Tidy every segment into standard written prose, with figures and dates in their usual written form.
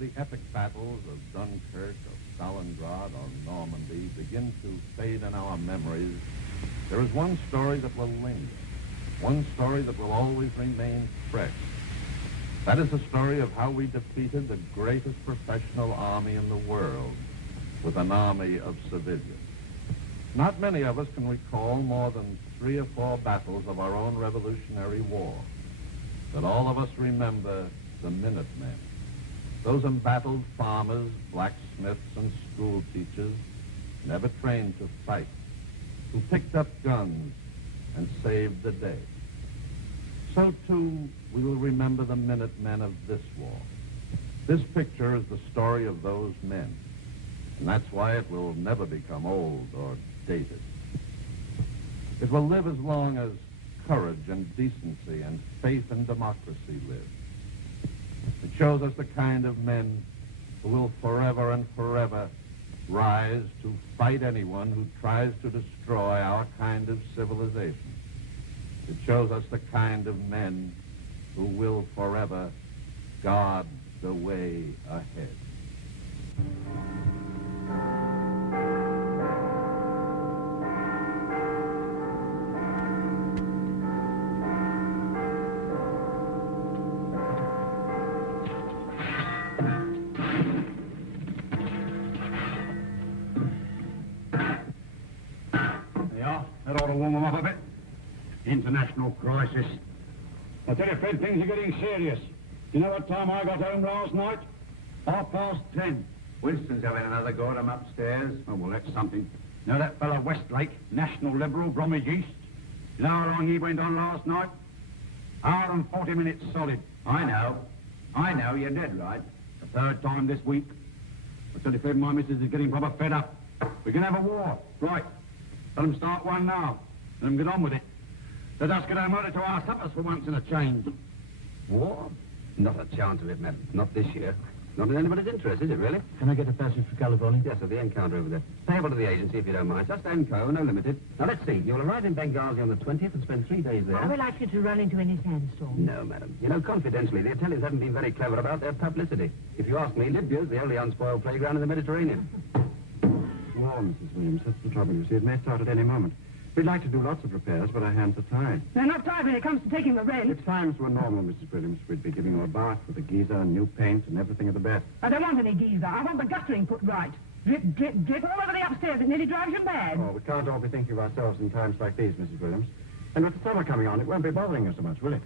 the epic battles of Dunkirk, of Stalingrad, or Normandy begin to fade in our memories, there is one story that will linger, one story that will always remain fresh. That is the story of how we defeated the greatest professional army in the world with an army of civilians. Not many of us can recall more than 3 or 4 battles of our own Revolutionary War, but all of us remember the Minutemen, those embattled farmers, blacksmiths, and school teachers, never trained to fight, who picked up guns and saved the day. So, too, we will remember the Minutemen of this war. This picture is the story of those men, and that's why it will never become old or dated. It will live as long as courage and decency and faith and democracy live. It shows us the kind of men who will forever and forever rise to fight anyone who tries to destroy our kind of civilization. It shows us the kind of men who will forever guard the way ahead. That ought to warm them up a bit. International crisis. I tell you, Fred, things are getting serious. You know what time I got home last night? 10:30. Winston's having another go at him upstairs. Oh, well, that's something. You know that fellow Westlake, National Liberal, Bromwich East? You know how long he went on last night? Hour and 40 minutes solid. I know, you're dead right. The 3rd time this week. I tell you, Fred, my missus is getting proper fed up. We can have a war. Right. Let them start one now. Let them get on with it. Let us get our motor to our suppers for once in a change. War? Not a chance of it, madam. Not this year. Not in anybody's interest, is it, really? Can I get a passage for California? Yes, at the encounter over there. Payable to the agency, if you don't mind. Just Enco, no limited. Now, let's see. You'll arrive in Benghazi on the 20th and spend 3 days there. Are we likely to run into any sandstorm? No, madam. You know, confidentially, the Italians haven't been very clever about their publicity. If you ask me, Libya's the only unspoiled playground in the Mediterranean. Well, Mrs. Williams, that's the trouble, you see. It may start at any moment. We'd like to do lots of repairs, but our hands are tied. They're not tied when it comes to taking the rent. If times were normal, Mrs. Williams, we'd be giving you a bath with a geyser and new paint and everything of the best. I don't want any geyser. I want the guttering put right. Drip, drip, drip all over the upstairs. It nearly drives you mad. Oh, we can't all be thinking of ourselves in times like these, Mrs. Williams. And with the summer coming on, it won't be bothering you so much, will it?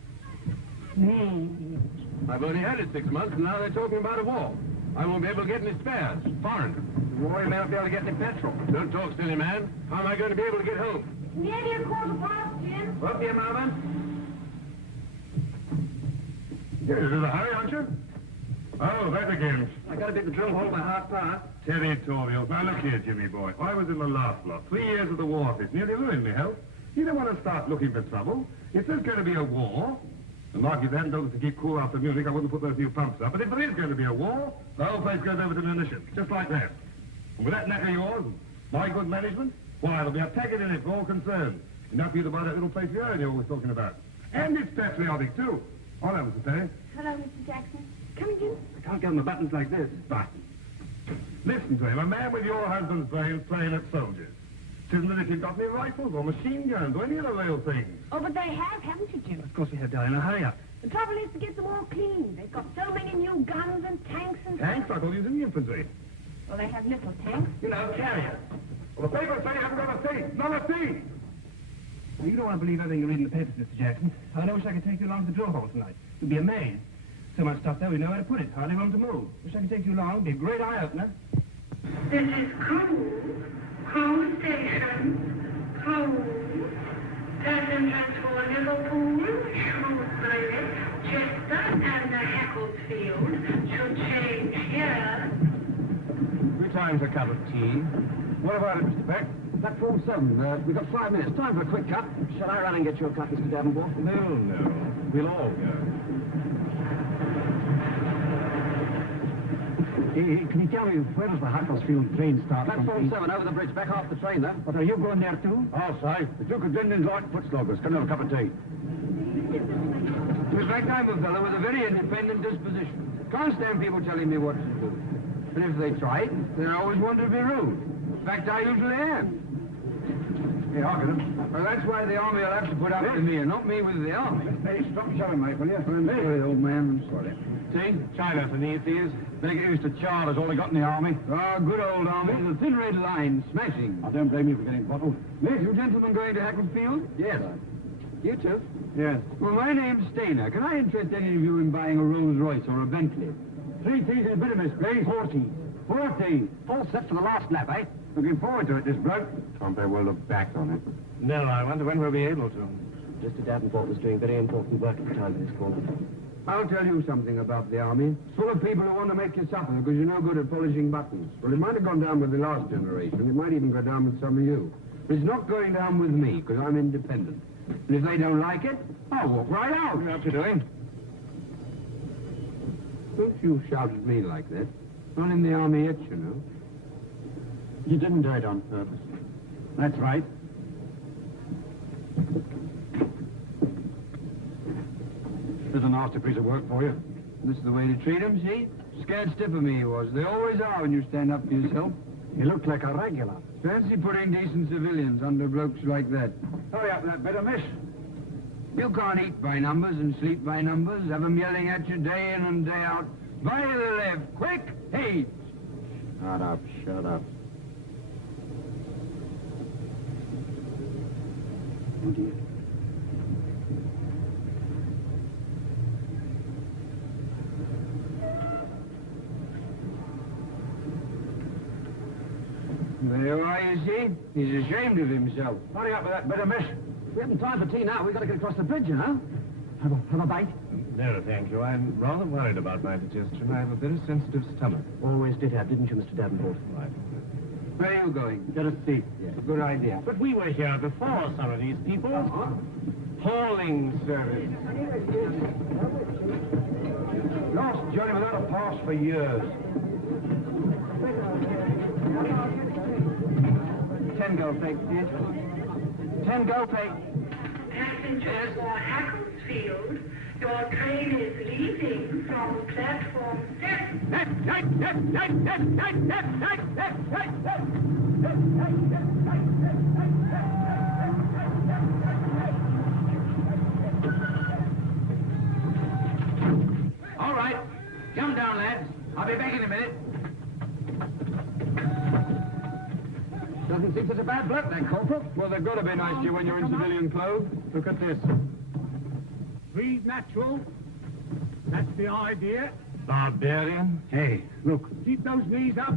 I've only had it 6 months, and now they're talking about a war. I won't be able to get any spares. Foreign. War, you may not be able to get any petrol. Don't talk, silly man. How am I going to be able to get home? Nearly a quarter past, Jim. Up here, Marvin. You're in a hurry, aren't you? Oh, that again. I got to be at the drill hole by 5:30. Territorial. Now, look here, Jimmy boy. I was in the last lot. 3 years of the war office. Nearly ruined me health. You don't want to start looking for trouble. If there's going to be a war, and Mark, if they hadn't told us to keep cool after Munich, I wouldn't put those new pumps up. But if there is going to be a war, the whole place goes over to munitions, just like that. And with that knack of yours, my good management, why, there'll be a packet in it for all concerned. Enough for you to buy that little place of your own you're always talking about. And it's patriotic, too. All I was to say. Hello, Mr. Jackson. Come in. I can't get on the buttons like this. Buttons. Listen to him, a man with your husband's brains playing at soldiers. It isn't as if you've got any rifles or machine guns or any of the real things. Oh, but they have, haven't you, Jim? Of course we have, darling. Now, hurry up. The trouble is to get them all clean. They've got so many new guns and tanks and... Tanks? I thought you was in the infantry. Well, they have little tanks. You know, carriers. Well, the papers say you haven't got a seat. Not a seat. Well, you don't want to believe everything you read in the papers, Mr. Jackson. I wish I could take you along to the drill hole tonight. You'd be amazed. So much stuff there, we know where to put it. Hardly room to move. Wish I could take you along. It'd be a great eye-opener. This is Crewe. Crewe Station. Crewe. Passengers for Liverpool, Shrewsbury, Chester, and the Hacklefield should change here. 3 times a cup of tea. What about it, Mr. Beck? Platform 7. We've got 5 minutes. Time for a quick cut. Shall I run and get you a cup, Mr. Davenport? No. We'll all go. Can you tell me, where does the Hacklefield train start? Platform 7, over the bridge. Back half the train, though. But are you going there, too? I'll say. The Duke of Dindon's like foot sloggers. Can I have a cup of tea? He was like I'm a fellow with a very independent disposition. Can't stand people telling me what to do. And if they try it, they always want to be rude. In fact, I usually am. Yeah, I get him. Well, that's why the army will have to put up with me, and not me with the army. Hey, stop shoving, mate, will you? I'm sorry, old man, I'm sorry. See? China for these days. Better get used to Charles, all he got in the army. Ah, good old army. The thin red line, smashing. I don't blame you for getting bottled. Miss, you gentlemen going to Hacklefield? Yes. You too? Yes. Well, my name's Stainer. Can I interest any of you in buying a Rolls Royce or a Bentley? 3 teas and a bit of miss, please. 40. 40. All set for the last lap, eh? Looking forward to it, this bloke. Can't very well look back on it. No, I wonder when we'll be able to. Mr. Davenport was doing very important work at the time of this call. I'll tell you something about the army. It's full of people who want to make you suffer because you're no good at polishing buttons. Well, it might have gone down with the last generation. It might even go down with some of you. But it's not going down with me because I'm independent. And if they don't like it, I'll walk right out. What are you up to doing? Don't you shout at me like that. Not in the army yet, you know. You didn't do it on purpose. That's right. There's a nasty piece of work for you. This is the way to treat them, see? Scared stiff of me he was. They always are when you stand up for yourself. You look like a regular. Fancy putting decent civilians under blokes like that. Hurry up that bit of miss. You can't eat by numbers and sleep by numbers. Have them yelling at you day in and day out. By the left, quick, hey! Shut up, shut up. Oh, dear. There you are, you see. He's ashamed of himself. Hurry up with that bit of miss. We haven't time for tea now. We've got to get across the bridge, you know. Have a bite? No, thank you. I'm rather worried about my digestion. I have a very sensitive stomach. Always did have, didn't you, Mr. Davenport? Right. Where are you going? Get a seat. Yes. Good idea. But we were here before some of these people. Hauling service. Lost journey without a pass for years. 10 gold plate, yes. 10 gold plate. Passengers for Hacklefield, your train is leaving from platform 7. All right. Come down, lads. I'll be back in a minute. Doesn't seem such a bad bloke, that corporal. Well, they've got to be nice to you when you're in civilian clothes. Look at this. Breathe natural. That's the idea. Barbarian. Hey, look. Keep those knees up.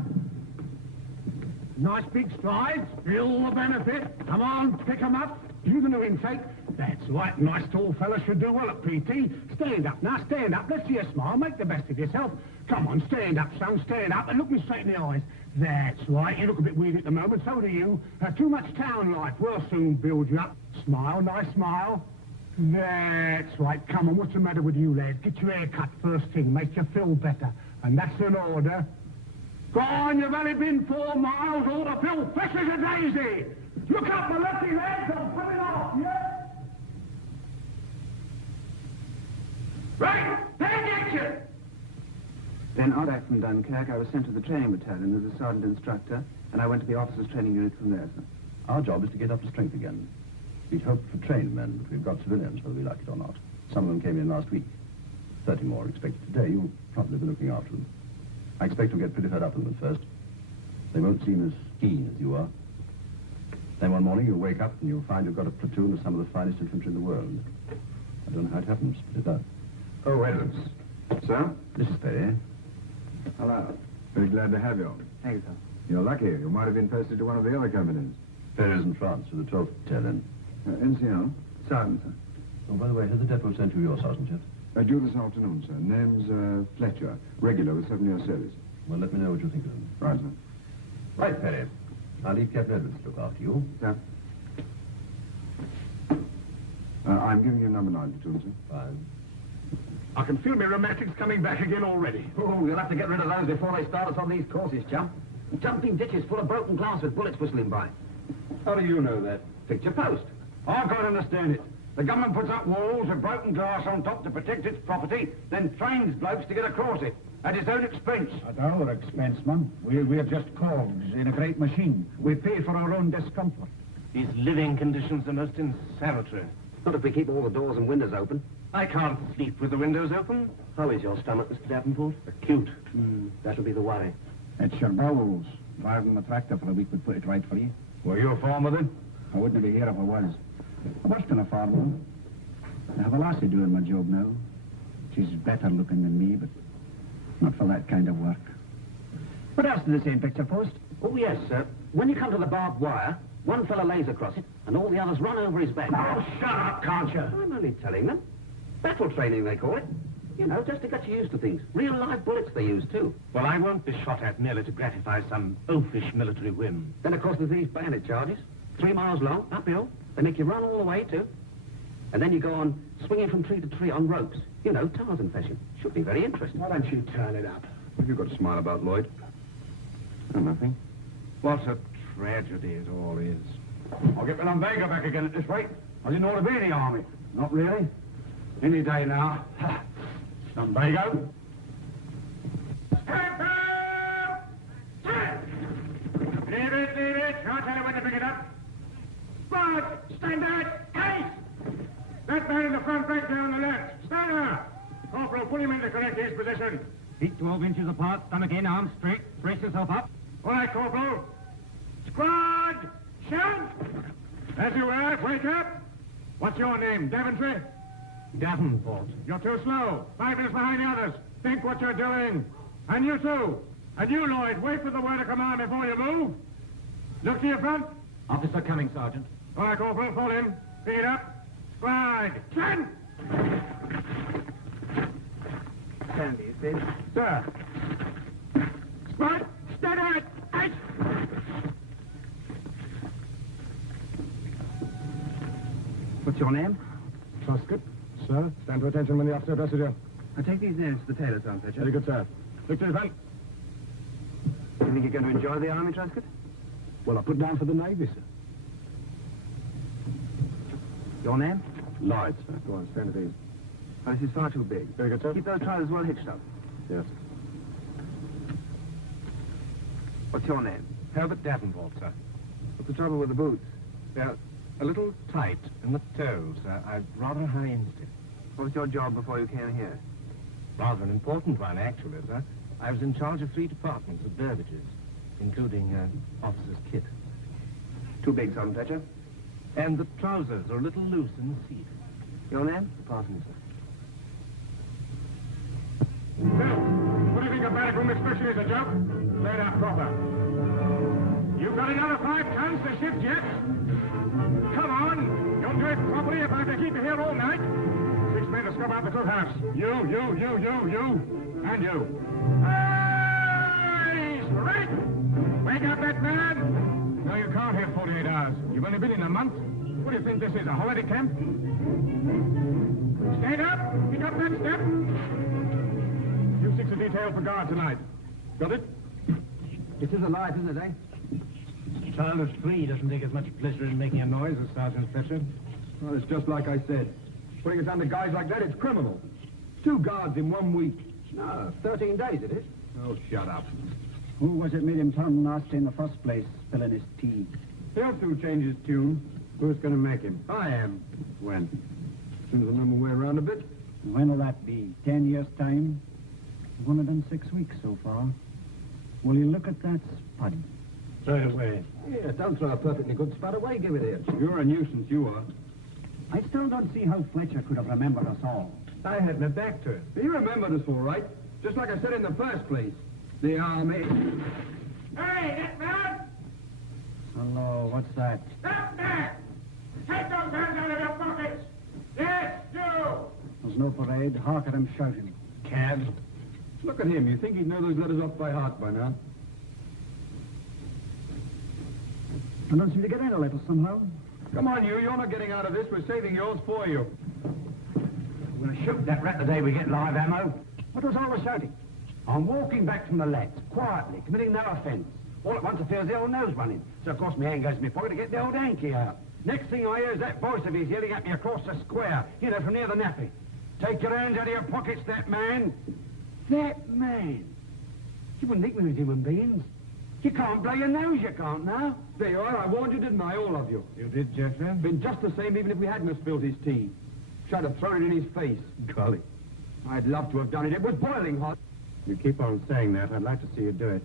Nice big strides. Feel the benefit. Come on, pick 'em up. You the new intake. That's right. Nice tall fella should do well at PT. Stand up now. Stand up. Let's see a smile. Make the best of yourself. Come on, stand up, son. Stand up and look me straight in the eyes. That's right. You look a bit weird at the moment. So do you. Too much town life. We'll soon build you up. Smile. Nice smile. That's right. Come on, what's the matter with you, lad? Get your hair cut first thing. Make you feel better. And that's an order. Go on, you've only been 4 miles. All to feel fresh as a daisy. Look up, my lucky lads. I'm coming off, yeah? Right, pay attention. Then on back from Dunkirk, I was sent to the training battalion as a sergeant instructor, and I went to the officers' training unit from there, sir. Our job is to get up to strength again. We'd hoped for trained men, but we've got civilians, whether we like it or not. Some of them came in last week. 30 more are expected today. You'll probably be looking after them. I expect you'll get pretty fed up with them at first. They won't seem as keen as you are. Then one morning you'll wake up and you'll find you've got a platoon of some of the finest infantry in the world. I don't know how it happens, but it does. Oh, Edwards. Sir? This is Perry. Hello. Very glad to have you. Thank you, sir. You're lucky. You might have been posted to one of the other companies. Perry's in France with the 12th battalion. NCO? Sergeant, sir. Oh, by the way, has the depot sent you your sergeant yet? Due this afternoon, sir. Name's Fletcher. Regular with 7-year service. Well, let me know what you think of him. Right, sir. Right, Perry. I'll leave Captain Edwards to look after you. Sir? I'm giving you number 9 platoon, sir. Fine. I can feel my rheumatics coming back again already. Oh, you'll have to get rid of those before they start us on these courses, chum. Jumping ditches full of broken glass with bullets whistling by. How do you know that? Picture post. I can't understand it. The government puts up walls with broken glass on top to protect its property, then trains blokes to get across it. at his own expense. At our expense, man. We're just cogs in a great machine. We pay for our own discomfort. These living conditions are most insalutary. Not if we keep all the doors and windows open. I can't sleep with the windows open. How is your stomach, Mr. Davenport? Acute. That'll be the worry. It's your bowels. Driving the tractor for a week would put it right for you. Were you a farmer then? I wouldn't be here if I was. I worked in a farm. I have a lassie doing my job now. She's better looking than me, but not for that kind of work. What else does the same picture post? Oh, yes, sir. When you come to the barbed wire, one fella lays across it, and all the others run over his back. Oh, shut up, can't you? I'm only telling them. Battle training, they call it. You know, just to get you used to things. Real live bullets they use, too. Well, I won't be shot at merely to gratify some oafish military whim. Then, of course, there's these bayonet charges. 3 miles long, uphill. They make you run all the way, too. And then you go on swinging from tree to tree on ropes. You know, Tarzan fashion. Should be very interesting. Why don't you turn it up? What have you got to smile about, Lloyd? Oh, nothing. What a tragedy it all is. I'll get my lumbago back again at this rate. I didn't ought to be in the army. Not really. Any day now. Lumbago. Stand down! Leave it. I'll tell you when to pick it up. Right, stand there. Case! That man in the front rank there on the left. Stand there. Corporal, pull him into correct his position. Feet 12 inches apart, stomach in, arms straight. Brace yourself up. All right, Corporal. Squad! Shout! As you were, wake up. What's your name, Daventry? Davenport. You're too slow. 5 minutes behind the others. Think what you're doing. And you too. And you, Lloyd, wait for the word of command before you move. Look to your front. Officer coming, Sergeant. All right, Corporal, pull him. Pick it up. Stride. Stand! Stand, you see? Sir. Stride. Stand ahead. Eight. What's your name? Truscott. Sir, stand to attention when the officer addresses you. I take these names to the tailor's on, Fletcher. Very good, sir. Look to your front. You think you're going to enjoy the army, Truscott? Well, I put down for the Navy, sir. Your name? Lloyd, sir. Go on, stand at ease. Oh, this is far too big. Very good, sir. Keep those trousers well hitched up. Yes. What's your name? Herbert Davenport, sir. What's the trouble with the boots? They're a little tight in the toes, sir. I've rather a high instep. What was your job before you came here? Rather an important one, actually, sir. I was in charge of 3 departments of Burbages, including officer's kit. Too big, Sergeant Fletcher. And the trousers are a little loose in the seat. Your name? Pardon, sir. Bill, what do you think of backroom inspection is a joke? Lay it out proper. You've got another 5 tons to shift yet? Come on! You'll do it properly if I have to keep you here all night. 6 men to scrub out the cookhouse. You, and you. Hey! Straight! Wake up that man! No, you can't have 48 hours. You've only been in a month. What do you think this is, a holiday camp? Stand up! Pick up that step! You 6 are detailed for guard tonight. Got it? It is alive, isn't it, eh? Child of 3 doesn't take as much pleasure in making a noise as Sergeant Fletcher. Well, it's just like I said. Putting us under guys like that, it's criminal. 2 guards in 1 week. No, 13 days it is. Oh, shut up. Who was it made him turn nasty in the first place, spilling his tea? He'll soon change his tune. Who's going to make him? I am. When? As soon as I know my way around a bit. When will that be? 10 years' time? You've only done 6 weeks so far. Will you look at that spud? Throw it away. Yeah, don't throw a perfectly good spud away. Give it here. You're a nuisance, you are. I still don't see how Fletcher could have remembered us all. I had my back to it. He remembered us all right. Just like I said in the first place. The army. Hey, that man! Hello, what's that? Stop there! Take those hands out of your pockets! Yes, you! There's no parade. Hark at him shouting. Cab. Look at him. You'd think he'd know those letters off by heart by now. I don't seem to get in a little somehow. Come on, you. You're not getting out of this. We're saving yours for you. We're going to shoot that rat the day we get live ammo. What was all the shouting? I'm walking back from the lads, quietly, committing no offence. All at once I feel the old nose running. So of course my hand goes in my pocket to get the old hanky out. Next thing I hear is that voice of his yelling at me across the square, you know, from near the nappy. Take your hands out of your pockets, that man. That man. You wouldn't think we was human beings. You can't blow your nose, you can't now. There you are. I warned you, didn't I? All of you. You did, Jeffrey? Been just the same even if we hadn't have spilled his tea. Should have thrown it in his face. Golly. I'd love to have done it. It was boiling hot. You keep on saying that. I'd like to see you do it.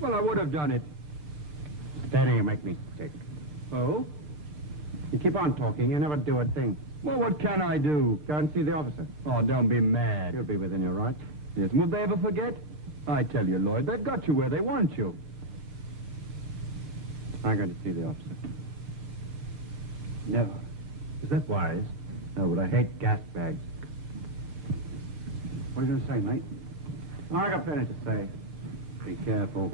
Well, I would have done it. Standing and make me sick. Oh? You keep on talking. You never do a thing. Well, what can I do? Go and see the officer. Oh, don't be mad. You'll be within your rights. Yes, would they ever forget? I tell you, Lloyd, they've got you where they want you. I'm going to see the officer. Never. Is that wise? No, but I hate gas bags. What are you going to say, mate? I got plenty to say. Be careful.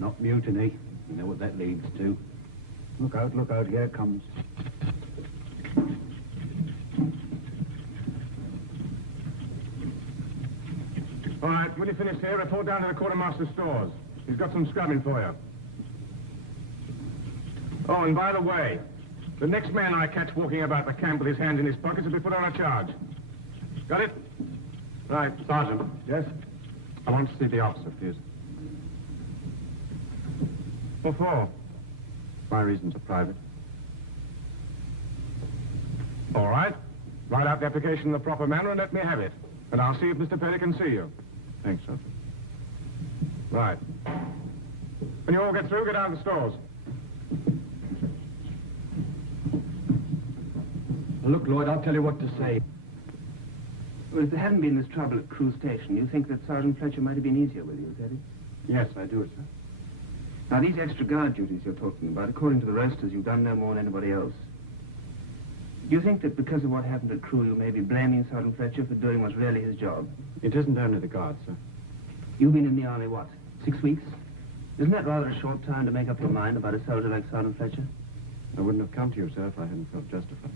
Not mutiny. You know what that leads to. Look out, here it comes. All right, when you finish here, report down to the quartermaster's stores. He's got some scrubbing for you. Oh, and by the way, the next man I catch walking about the camp with his hands in his pockets will be put on a charge. Got it? Right. Sergeant. Yes? I want to see the officer, please. What for? My reasons are private. All right. Write out the application in the proper manner and let me have it. And I'll see if Mr. Petty can see you. Thanks, Sergeant. Right. When you all get through, get out of the stores. Look, Lloyd, I'll tell you what to say. Well, if there hadn't been this trouble at Crew Station, you think that Sergeant Fletcher might have been easier with you, is that it? Yes, I do, sir. Now, these extra guard duties you're talking about, according to the roasters, you've done no more than anybody else. Do you think that because of what happened at Crew, you may be blaming Sergeant Fletcher for doing what's really his job? It isn't only the guards, sir. You've been in the army, what, 6 weeks? Isn't that rather a short time to make up your mind about a soldier like Sergeant Fletcher? I wouldn't have come to you, sir, if I hadn't felt justified.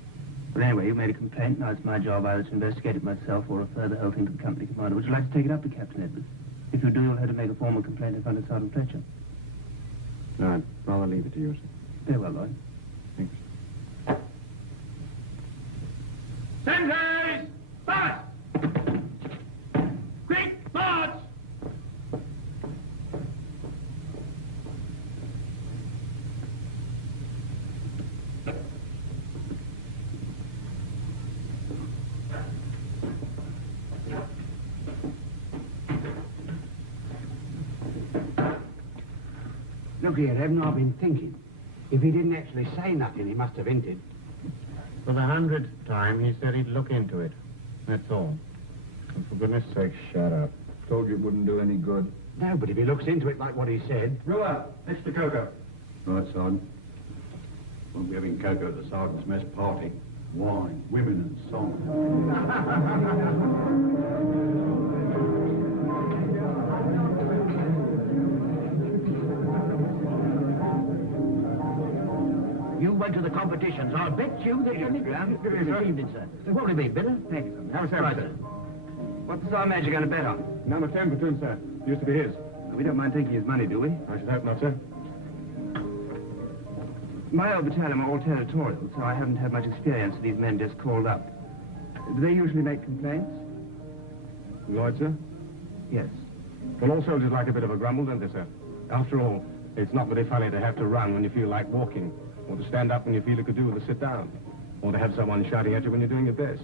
But anyway, you made a complaint. Now it's my job either to investigate it myself or refer the whole thing to the company commander. Would you like to take it up to Captain Edwards? If you do, you'll have to make a formal complaint in front of Sergeant Fletcher. No, I'd rather leave it to you, sir. Very well, Lloyd. Thanks. Senseis! March! Quick, march! Look here, haven't I been thinking? If he didn't actually say nothing, he must have hinted. For the 100th time, he said he'd look into it. That's all. And for goodness sake, shut up. Told you it wouldn't do any good. No, but if he looks into it like what he said... Brewer, it's the cocoa. Right, Sergeant. Won't be having cocoa at the Sergeant's mess party. Wine, women and song. You went to the competitions. I'll bet you that you... Good evening, sir. What will it be, bitter? Thank you. Have a seven, Right, sir. sir. What's the Sergeant Major going to bet on? Number 10 platoon, sir. Used to be his. We don't mind taking his money, do we? I should hope not, sir. My old battalion are all territorial, so I haven't had much experience with these men just called up. Do they usually make complaints? Lloyd, sir? Yes. Well, all soldiers like a bit of a grumble, don't they, sir? After all, it's not very funny to have to run when you feel like walking, or to stand up when you feel it could do with a sit down, or to have someone shouting at you when you're doing your best.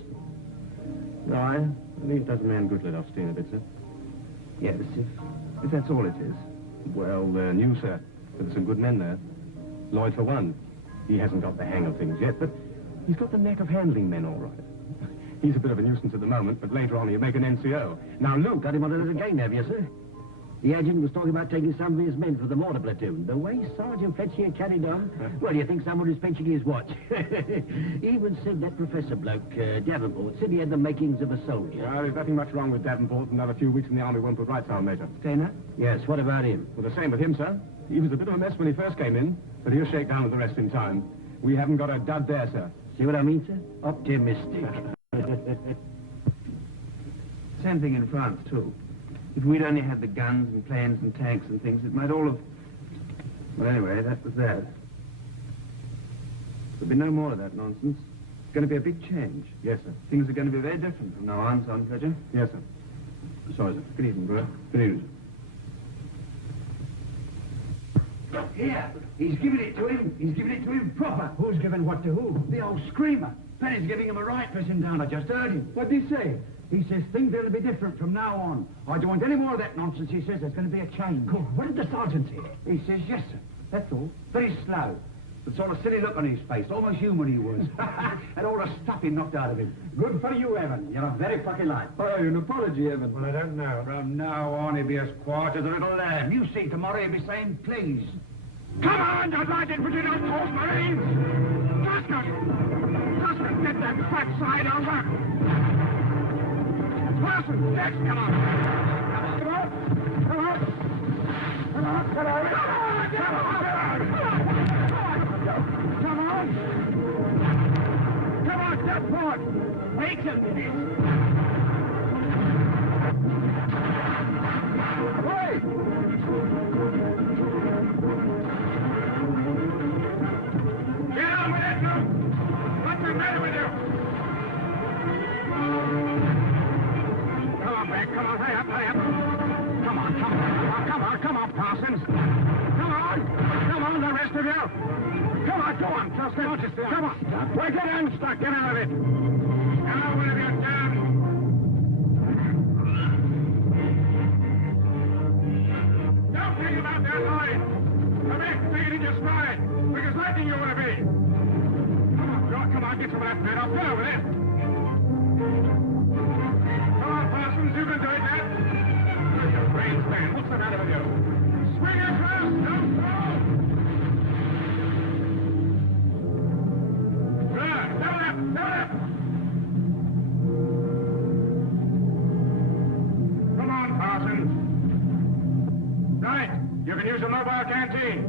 No, I think it does a man good let off steam a bit, sir. Yes, if that's all it is. Well, they're new, sir. There's some good men there. Lloyd, for one. He hasn't got the hang of things yet, but he's got the knack of handling men all right. He's a bit of a nuisance at the moment, but later on he'll make an NCO. Now, Luke... Got him on it again, have you, sir? The adjutant was talking about taking some of his men for the mortar platoon. The way Sergeant Fletcher carried on, well, you think someone was pinching his watch. He even said that professor bloke, Davenport, said he had the makings of a soldier. Well, there's nothing much wrong with Davenport. Another few weeks in the army won't put right, Sergeant Major. Dana? Yes, what about him? Well, the same with him, sir. He was a bit of a mess when he first came in, but he'll shake down with the rest in time. We haven't got a dud there, sir. See what I mean, sir? Optimistic. Same thing in France, too. If we'd only had the guns and planes and tanks and things, it might all have... Well, anyway, that was that. There'll be no more of that nonsense. It's going to be a big change. Yes, sir. Things are going to be very different from now on, Sergeant Fletcher. Yes, sir. Sorry, sir. Good evening, Bert. Good evening, Here, he's giving it to him. He's giving it to him proper. Who's giving what to who? The old screamer. Penny's giving him a right pressing down. I just heard him. What did he say? He says things are to be different from now on. I don't want any more of that nonsense. He says there's going to be a change. Good. What did the sergeant say? He says, yes, sir. That's all. Very slow. But sort of silly look on his face. Almost human he was. And all the stuffing knocked out of him. Good for you, Evan. You're a very plucky lad. Oh, an apology, Evan. Well, I don't know. From now on, he'll be as quiet as a little lamb. You see, tomorrow he'll be saying, please. Come on, you light infantry outpost Marines! Tusker! Tusker, get that fat side over! Wilson, next, come on! Come on! Come on! Come on! Come on! Come on! Come on! Come on, step forward! Wait a minute! Wait! Get on with it, Luke! What's the matter with you? Come on, Beck, come on, hurry up, hurry up. Come on, come on, come on, come on, Parsons. Come on, the rest of you. Come on, go on, Tusker. Don't you stand. Come on. Break it in, Stuck, get out of it. Now, what have you done? Don't think about that line. Come in, take it in your stride. Quick as lightning you want to be. Come on, get some of that bed up. Get over there. Come on, Parsons, you can do it, Dad. Your brains, man. What's the matter with you? Swing it fast, don't throw. Good. Double up, double up. Come on, Parsons. Right, you can use a mobile canteen.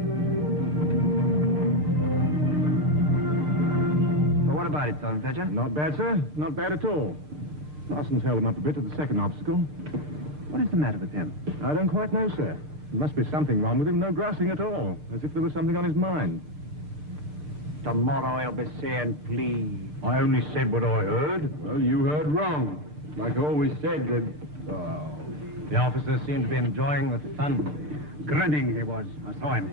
What about it, Sergeant Fletcher? Not bad, sir. Not bad at all. Larson's held him up a bit at the second obstacle. What is the matter with him? I don't quite know, sir. There must be something wrong with him. No grousing at all. As if there was something on his mind. Tomorrow he'll be saying, please. I only said what I heard. Well, you heard wrong. Like I always said, The officers seem to be enjoying the fun. Grinning, he was. I saw him.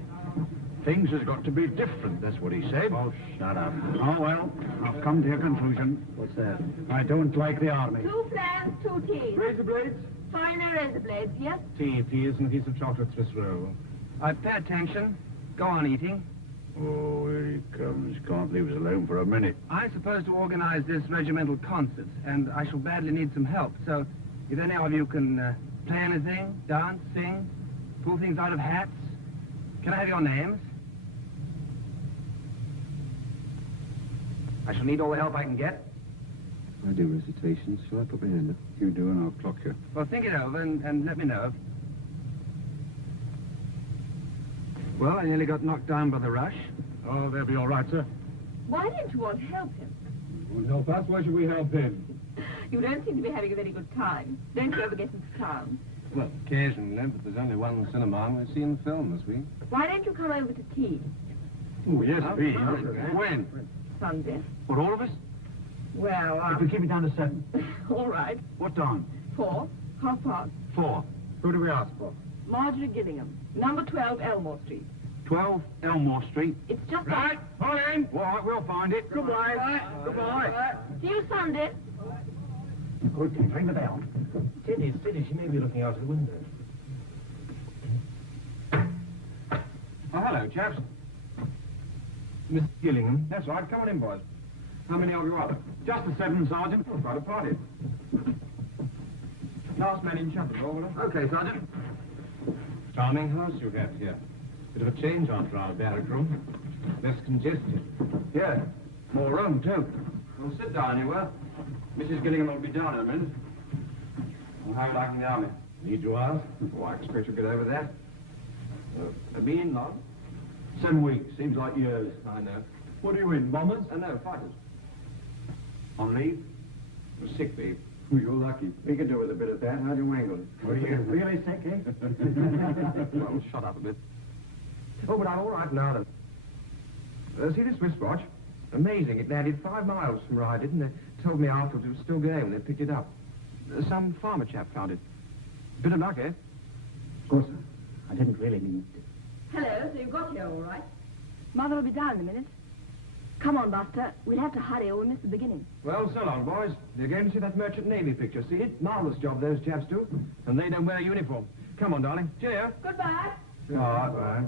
Things has got to be different, that's what he said. Oh, shut up. Oh, well, I've come to a conclusion. What's that? I don't like the army. 2 flams, 2 teas. razor blades? Finer razor blades, yes? Tea, please, and a piece of chocolate Swiss roll. Pay attention. Go on eating. Oh, here he comes. Can't leave us alone for a minute. I'm supposed to organize this regimental concert, and I shall badly need some help. So, if any of you can play anything, dance, sing, pull things out of hats, can I have your names? I shall need all the help I can get. I do recitations. Shall I put my hand up? You do, and I'll clock you. Well, think it over and let me know. Well, I nearly got knocked down by the rush. Oh, they'll be all right, sir. Why don't you all help him? Won't help us. Why should we help him? You don't seem to be having a very good time. Don't you ever get into town? Well, occasionally, but there's only one cinema and we've seen the film this week. Why don't you come over to tea? Oh, yes, please. When? Sunday. For all of us? Well, If we keep it down to 7. all right. What time? 4, 4:30. 4. Who do we ask for? Marjorie Gillingham, number 12 Elmore Street. 12 Elmore Street. It's just Right, hold in. All right, we'll find it. Goodbye. Goodbye. See you Sunday. Good, ring the bell. Steady, she may be looking out of the window. Oh, hello, chaps. Miss Gillingham? That's right, come on in, boys. How many of you are there? Just the 7, Sergeant. Oh, quite a party. Last man in shutters, over there. Okay, Sergeant. Charming house you have here. Bit of a change after our barrack room. Less congested. Yeah, more room, too. Well, sit down, you will. Mrs. Gillingham will be down in a minute. Well, how are you liking the army? Need you ask? Oh, I expect you'll get over that. A mean lot. 7 weeks, seems like years. I know. What are you in, bombers? No, fighters. On leave? Sick leave. Oh, you're lucky. We could do with a bit of that. How'd you wangle it? Are you really sick, eh? Well, shut up a bit. Oh, but I'm all right now, then. See this wristwatch? Amazing. It landed 5 miles from where I did, and they told me afterwards it was still going when they picked it up. Some farmer chap found it. Bit of luck, eh? Of course, sir. I didn't really mean it. Hello, so you got here all right? Mother will be down in a minute. Come on, Buster. We'll have to hurry or we'll miss the beginning. Well, so long, boys. You're going to see that Merchant Navy picture. See it? Marvelous job those chaps do. And they don't wear a uniform. Come on, darling. Cheerio. Goodbye. All right.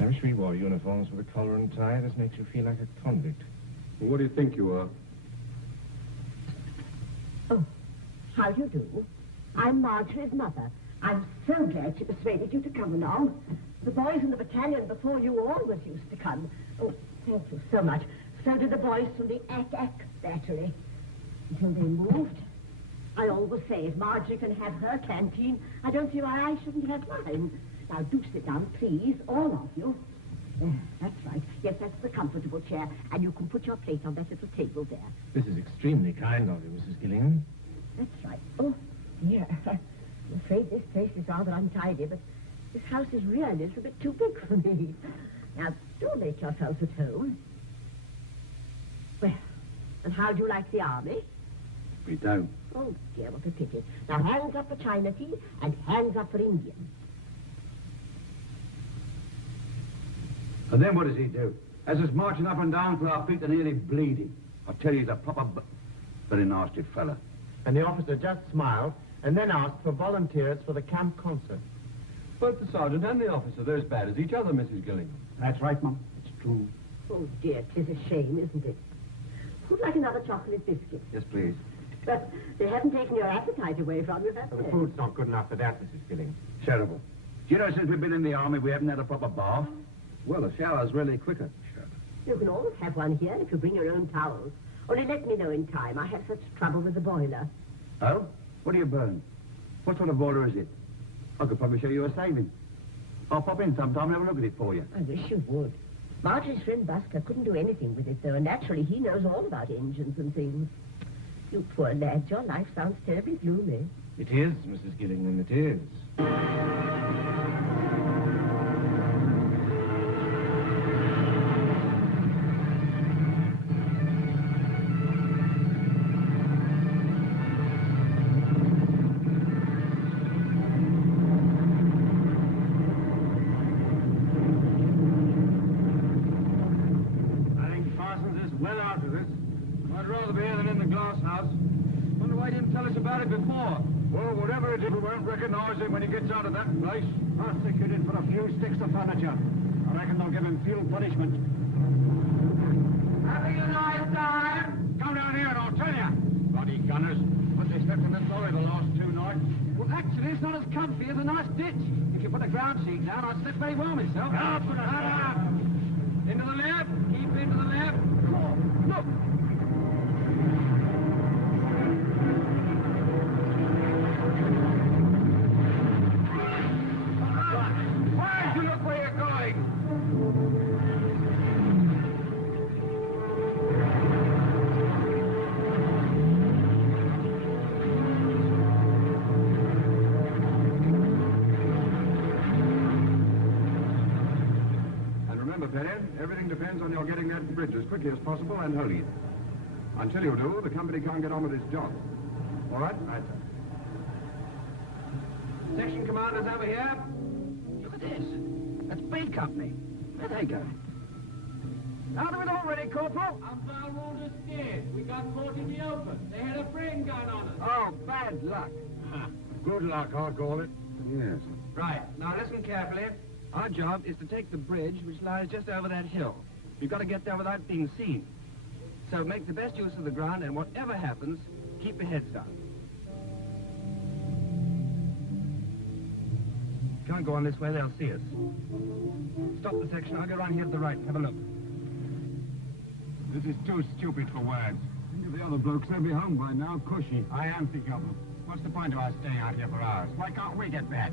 I wish we wore uniforms with a collar and tie. This makes you feel like a convict. Well, what do you think you are? Oh, how do you do? I'm Marjorie's mother. I'm so glad she persuaded you to come along. The boys in the battalion before you always used to come. Oh, thank you so much. So did the boys from the Ack battery. Until they moved. I always say if Marjorie can have her canteen, I don't see why I shouldn't have mine. Now, do sit down, please, all of you. That's right. Yes, that's the comfortable chair. And you can put your plate on that little table there. This is extremely kind of you, Mrs. Gillingham. That's right. Oh, dear. I'm afraid this place is rather untidy, but this house is really a little bit too big for me. Now, do make yourselves at home. Well, and how do you like the army? We don't. Oh, dear, what a pity. Now, hands up for China tea and hands up for Indian. And then what does he do? As us marching up and down till our feet are nearly bleeding. I tell you, he's a proper very nasty fella. And the officer just smiled and then asked for volunteers for the camp concert. Both the sergeant and the officer, they're as bad as each other, Mrs. Gillingham. That's right, Mum. It's true. Oh, dear, 'tis a shame, isn't it? Who'd like another chocolate biscuit? Yes, please. But they haven't taken your appetite away from you, have Well, the they? food's not good enough for that, Mrs. Gillingham. Terrible. Do you know, since we've been in the army, we haven't had a proper bath? Well, the shower's really quicker. You can always have one here if you bring your own towels. Only let me know in time. I have such trouble with the boiler. Oh? What do you burn? What sort of boiler is it? I could probably show you a saving. I'll pop in sometime and have a look at it for you. I wish you would. Marjorie's friend Busker couldn't do anything with it, though, and naturally he knows all about engines and things. You poor lad, your life sounds terribly gloomy. It is, Mrs. Gillingham, it is. When he gets out of that place, prosecuted for a few sticks of furniture. I reckon they'll give him field punishment. Having a nice time? Come down here and I'll tell you. Bloody gunners. What they slept in that lorry the last 2 nights. Well, actually, it's not as comfy as a nice ditch. If you put a ground sheet down, I'd slip very well myself. Up and up. Into the left. Keep into the left. Come on. Look. Everything depends on your getting that bridge as quickly as possible and holding it. Until you do, the company can't get on with its job. All right? Right, sir. Section commanders over here. Look at this. That's B Company. Where are they going? Out of it already, Corporal. Our rules are scared. We got caught in the open. They had a frame gun on us. Oh, bad luck. Good luck, I call it. Yes. Right. Now listen carefully. Our job is to take the bridge which lies just over that hill. You've got to get there without being seen. So make the best use of the ground, and whatever happens, keep your heads down. Can't go on this way, they'll see us. Stop the section, I'll go around here to the right. Have a look. This is too stupid for words. Think of the other blokes, they'll be home by now, cushy. I am thinking of them. What's the point of us staying out here for hours? Why can't we get back?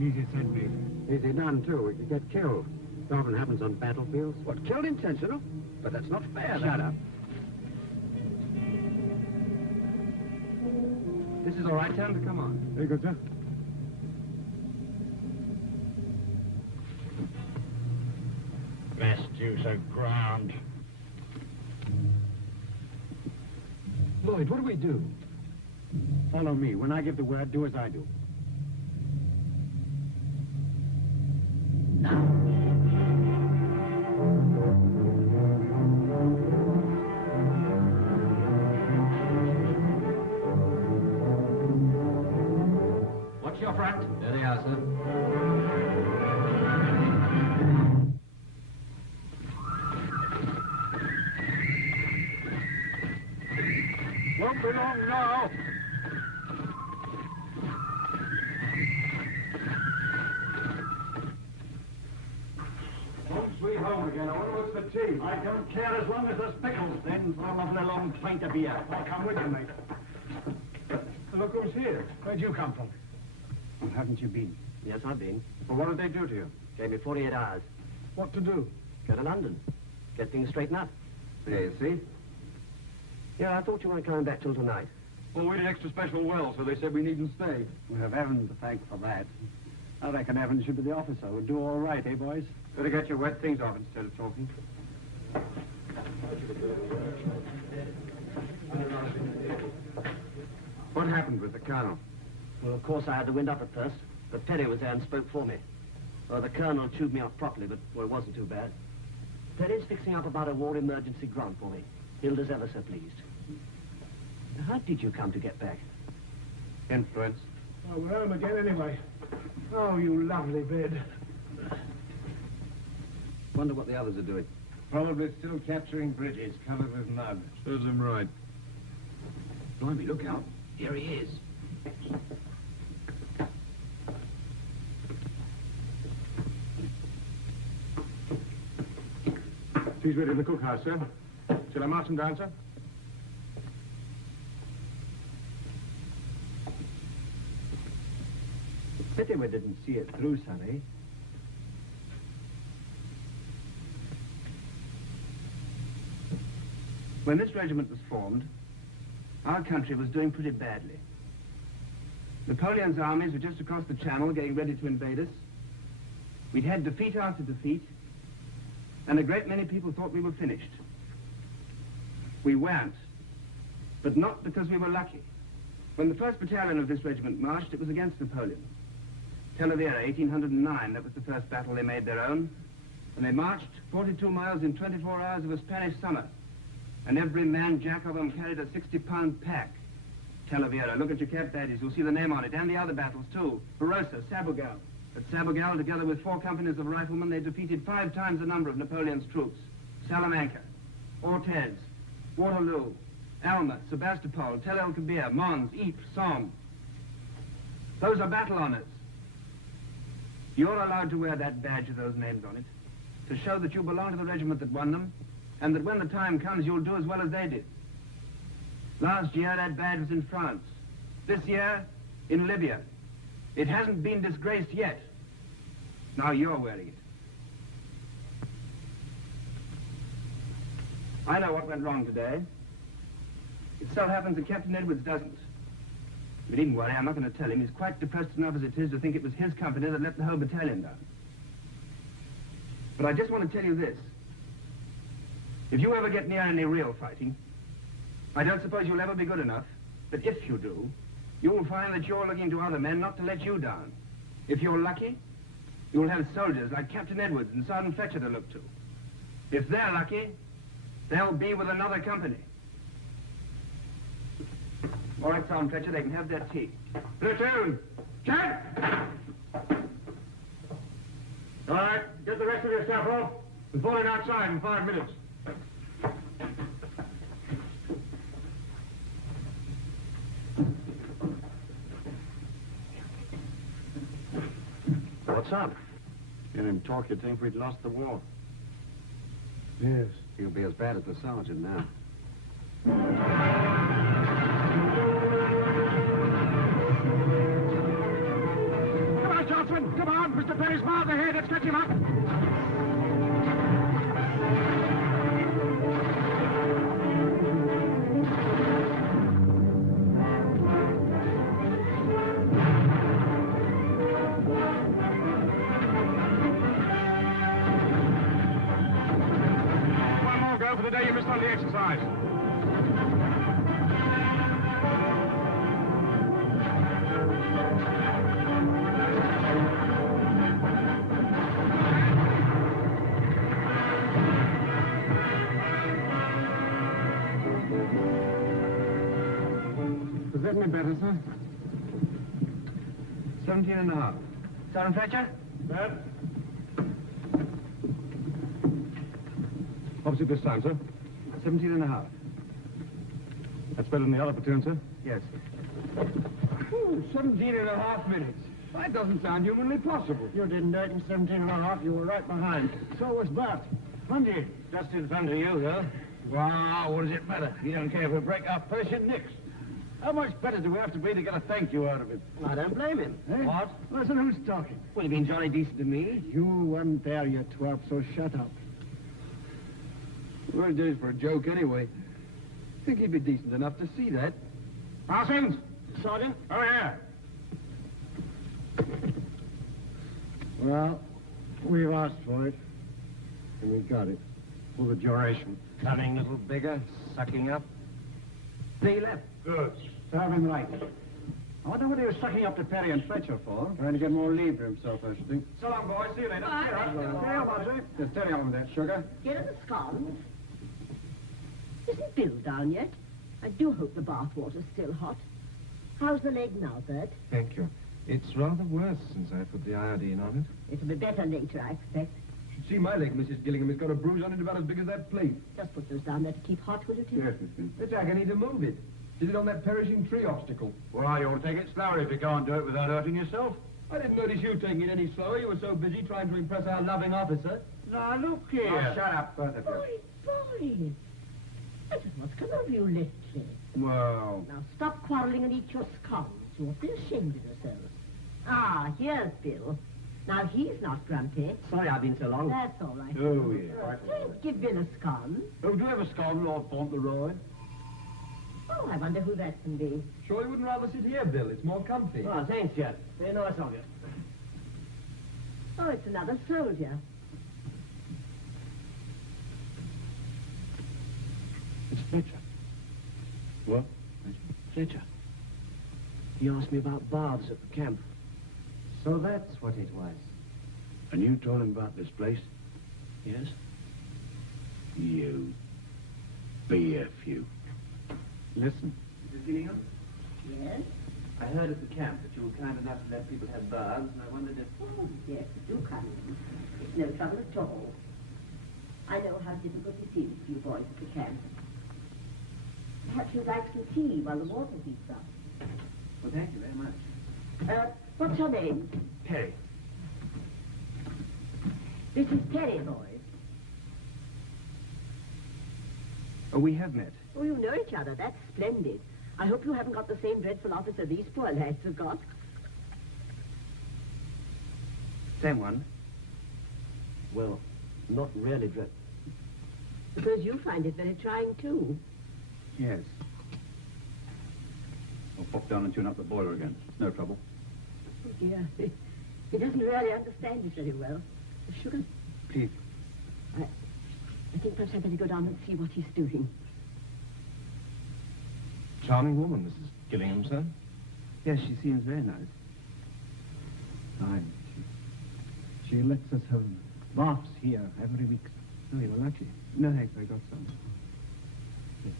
Easy said, Bill. Easy done, too. We could get killed. It often happens on battlefields. What, killed intentional? But that's not fair. Shut up. This is all right, time to come on. Very good, sir. Best use of ground. Lloyd, what do we do? Follow me. When I give the word, do as I do. What's your front? There they are, sir. Won't be long now. Home sweet home again. I wonder what's for tea. I don't care as long as there's pickles. Then for a lovely long pint of beer. I'll come with you, mate. Look who's here. Where'd you come from? Well, haven't you been? Yes, I've been. Well, what did they do to you? Gave me 48 hours. What to do? Go to London. Get things straightened up. There you see. Yeah, I thought you weren't coming back till tonight. Well, we did extra special well, so they said we needn't stay. We have Evans to thank for that. I reckon Evans should be the officer. We'll do all right, eh, boys? Better get your wet things off instead of talking. What happened with the colonel? Well, of course, I had the wind up at first, but Teddy was there and spoke for me. Well, the colonel chewed me off properly, but well, it wasn't too bad. Teddy's fixing up about a war emergency grant for me. Hilda's ever so pleased. How did you come to get back? Influence. Oh, we're home again anyway. Oh, you lovely bed. Wonder what the others are doing. Probably still capturing bridges covered with mud. Serves him right. Blimey, look out. Here he is. Tea's ready in the cookhouse, sir. Shall I march him down, sir? Pity we didn't see it through, Sonny. When this regiment was formed, our country was doing pretty badly. Napoleon's armies were just across the Channel getting ready to invade us. We'd had defeat after defeat, and a great many people thought we were finished. We weren't, but not because we were lucky. When the 1st Battalion of this regiment marched, it was against Napoleon. Talavera, 1809, that was the first battle they made their own. And they marched 42 miles in 24 hours of a Spanish summer. And every man jack of them carried a 60-pound pack. Talavera, look at your cap badges, you'll see the name on it, and the other battles too. Barossa, Sabugal. At Sabugal, together with 4 companies of riflemen, they defeated 5 times the number of Napoleon's troops. Salamanca, Ortez, Waterloo, Alma, Sebastopol, Tel El Kebir, Mons, Ypres, Somme. Those are battle honors. You're allowed to wear that badge with those names on it to show that you belong to the regiment that won them, and that when the time comes, you'll do as well as they did. Last year, that badge was in France. This year, in Libya. It hasn't been disgraced yet. Now you're wearing it. I know what went wrong today. It so happens that Captain Edwards doesn't. But he needn't worry, I'm not going to tell him. He's quite depressed enough as it is to think it was his company that let the whole battalion down. But I just want to tell you this. If you ever get near any real fighting, I don't suppose you'll ever be good enough, but if you do, you'll find that you're looking to other men not to let you down. If you're lucky, you'll have soldiers like Captain Edwards and Sergeant Fletcher to look to. If they're lucky, they'll be with another company. All right, Sergeant Fletcher, they can have their tea. Platoon! Chad! All right, get the rest of your stuff off. We're falling outside in 5 minutes. What's up? Hear him talk, you'd think we'd lost the war. Yes. He'll be as bad as the sergeant now. Come on, Johnson! Come on! Mr. Perry's miles ahead! Let's catch him up! One more go for the day you missed on the exercise. Is that any better, sir? 17.5. Sergeant Fletcher? That. Opposite this time, sir. 17.5. That's better than the other platoon, sir. Yes. 17.5 minutes. That doesn't sound humanly possible. You didn't do it in 17.5. You were right behind. So was Bart. Bundy. Just in front of you, though. Wow, what does it matter? You don't care if we break our Persian nicks. How much better do we have to be to get a thank you out of him? I don't blame him. Eh? What? Listen, who's talking? Well, you've been jolly decent to me. You weren't there, you twerp, so shut up. Well, it is for a joke anyway. I think he'd be decent enough to see that. Parsons! Sergeant? Oh, yeah. Well, we've asked for it, and we got it. For the duration. Coming a little bigger, sucking up. Three left. Good. Serve him right. I wonder what he was sucking up to Perry and Fletcher for. Trying to get more leave for himself, I should think. So long, boys. See you later. Carry on, Marjorie. Just carry on with that, sugar. Get us a scones. Isn't Bill down yet? I do hope the bath water's still hot. How's the leg now, Bert? Thank you. It's rather worse since I put the iodine on it. It'll be better later, I expect. You should see my leg, Mrs. Gillingham. It's got a bruise on it about as big as that plate. Just put those down there to keep hot, will you, Tim? Yes, Miss Finn. But Jack, I need to move it. Is it on that perishing tree obstacle? Well, you ought to take it slower if you can't do it without hurting yourself. I didn't notice you taking it any slower. You were so busy trying to impress our loving officer. Now, look here. Oh, shut up, both of you. Boy. I don't know what's come over you lately. Well... Now, stop quarrelling and eat your scones. You ought to be ashamed of yourselves. Ah, here's Bill. Now, he's not grumpy. Sorry I've been so long. That's all right. Oh, yeah. Don't give Bill a scone. Oh, do you have a scone, Lord Fauntleroy? Oh, I wonder who that can be. Sure you wouldn't rather sit here, Bill? It's more comfy. Oh, thanks, Jack. Very nice of you. Oh, it's another soldier. It's Fletcher. What? Fletcher. He asked me about baths at the camp. So that's what it was. And you told him about this place? Yes? You BFU. Listen. Mrs. Gillingham? Yes? I heard at the camp that you were kind enough to let people have baths, and I wondered if... Oh, yes, do come in. It's no trouble at all. I know how difficult it is for you boys at the camp. Perhaps you'd like some tea while the water heats up. Well, thank you very much. What's your name? Perry. This is Perry, boys. Oh, we have met. Oh, you know each other. That's splendid. I hope you haven't got the same dreadful officer these poor lads have got. Same one. Well, not really dreadful. Suppose you find it very trying, too. Yes. I'll pop down and tune up the boiler again. It's no trouble. Oh, dear. He doesn't really understand you very well. Sugar? Please. I think perhaps I'd better go down and see what he's doing. Charming woman, Mrs. Gillingham, sir. Yes, she seems very nice. Fine. She lets us have baths here every week. Oh, you were lucky. No, thanks, I got some.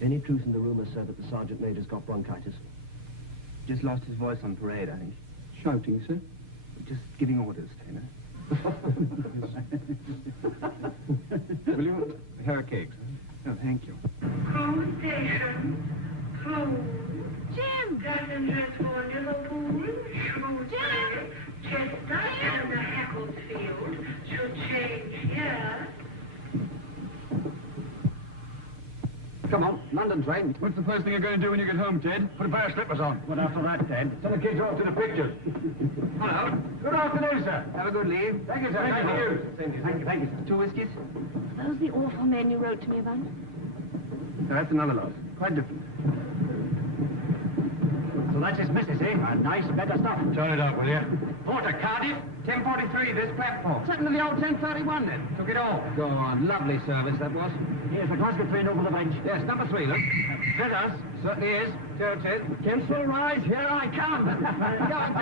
Any truth in the rumor, sir, that the sergeant major's got bronchitis? Just lost his voice on parade, I think. Shouting, sir? Just giving orders, Taylor. Will you have a cake, sir? Oh, thank you. Home station. Home. Jim! Doesn't just for Liverpool, Shrewsbury, Chester, and the Hacklefield should change here. Come on, London train. What's the first thing you're going to do when you get home, Ted? Put a pair of slippers on. What after that, Ted? Send the kids off to the pictures. Hello. Good afternoon, sir. Have a good leave. Thank you, sir. Thank you. Thank you, thank you, sir. 2 whiskeys? Are those the awful men you wrote to me about? No, that's another lot. Quite different. So that's his missus, eh? A nice bed of stuff. Turn it up, will you? Porter, Cardiff? 10:43, this platform. Second to the old 10:31 then. Took it all. Go on. Lovely service, that was. Here's the Glasgow train over the bench. Yes, number 3, look. Let us. Certainly is. Tilted. Kensal rise, here I come. Sit down,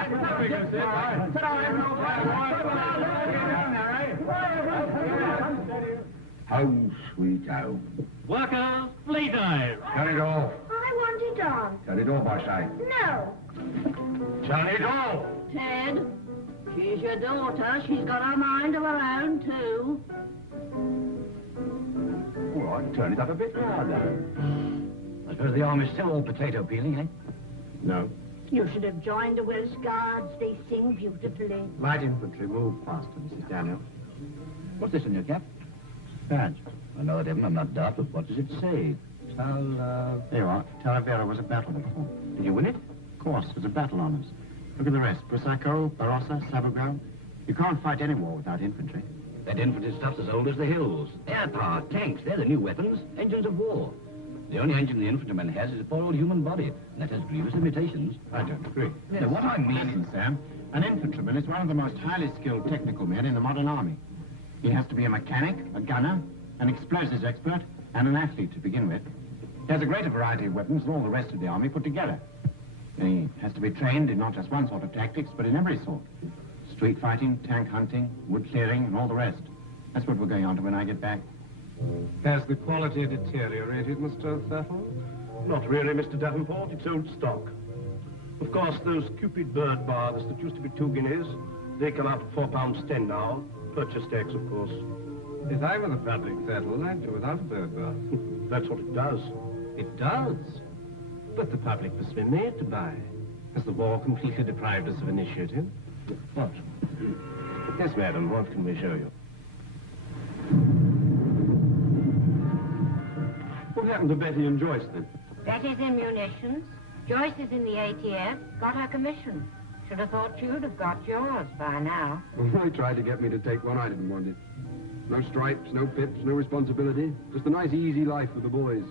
Home, sweet home. Workers, playtime. Cut it off. I want Turn it on. Turn it all, boy, shy. No. Turn it all! Ted, she's your daughter. She's got her mind of her own, too. All right, turn it up a bit louder. I suppose the army's still all potato peeling, eh? No. You should have joined the Welsh Guards. They sing beautifully. Light infantry, move faster, Mrs. Daniel. What's this on your cap? Badge. I know it, Evan. I'm not daft, but what does it say? There you are. Talavera was a battle before. Did you win it? Of course, there's a battle on us. Look at the rest. Prosecco, Barossa, Sabugal. You can't fight any war without infantry. That infantry stuff's as old as the hills. Air power, tanks, they're the new weapons, engines of war. The only engine the infantryman has is a poor old human body, and that has grievous limitations. I don't agree. Yes. No, what I mean is, Sam, an infantryman is one of the most highly skilled technical men in the modern army. He has to be a mechanic, a gunner, an explosives expert, and an athlete to begin with. He has a greater variety of weapons than all the rest of the army put together. He has to be trained in not just one sort of tactics, but in every sort. Street fighting, tank hunting, wood clearing, and all the rest. That's what we're going on to when I get back. Has the quality deteriorated, Mr. Thurtle? Not really, Mr. Davenport. It's old stock. Of course, those Cupid bird baths that used to be 2 guineas, they come out at £4.10 now. Purchase tax, of course. If I were the public, Thurtle, I'd do without a bird bath. That's what it does. It does. But the public must be made to buy. Has the war completely deprived us of initiative? What? Yes, madam. What can we show you? What happened to Betty and Joyce, then? Betty's in munitions. Joyce is in the ATF. Got her commission. Should have thought you'd have got yours by now. Well, they tried to get me to take one. I didn't want it. No stripes, no pips, no responsibility. Just a nice, easy life with the boys.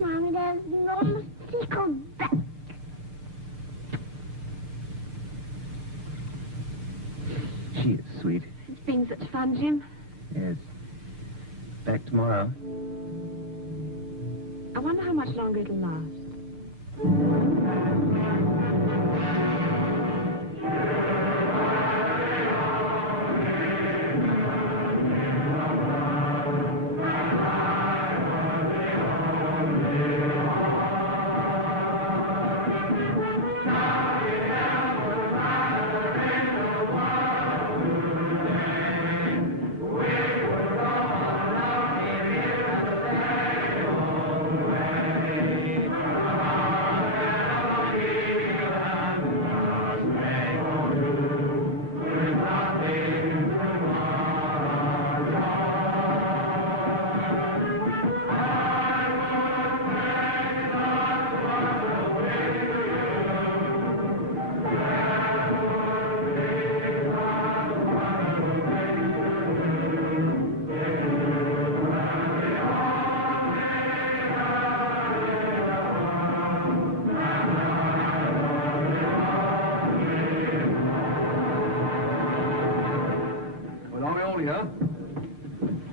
Mommy, there's no secret back. She is sweet. It's been such fun, Jim. Yes. Back tomorrow. I wonder how much longer it'll last.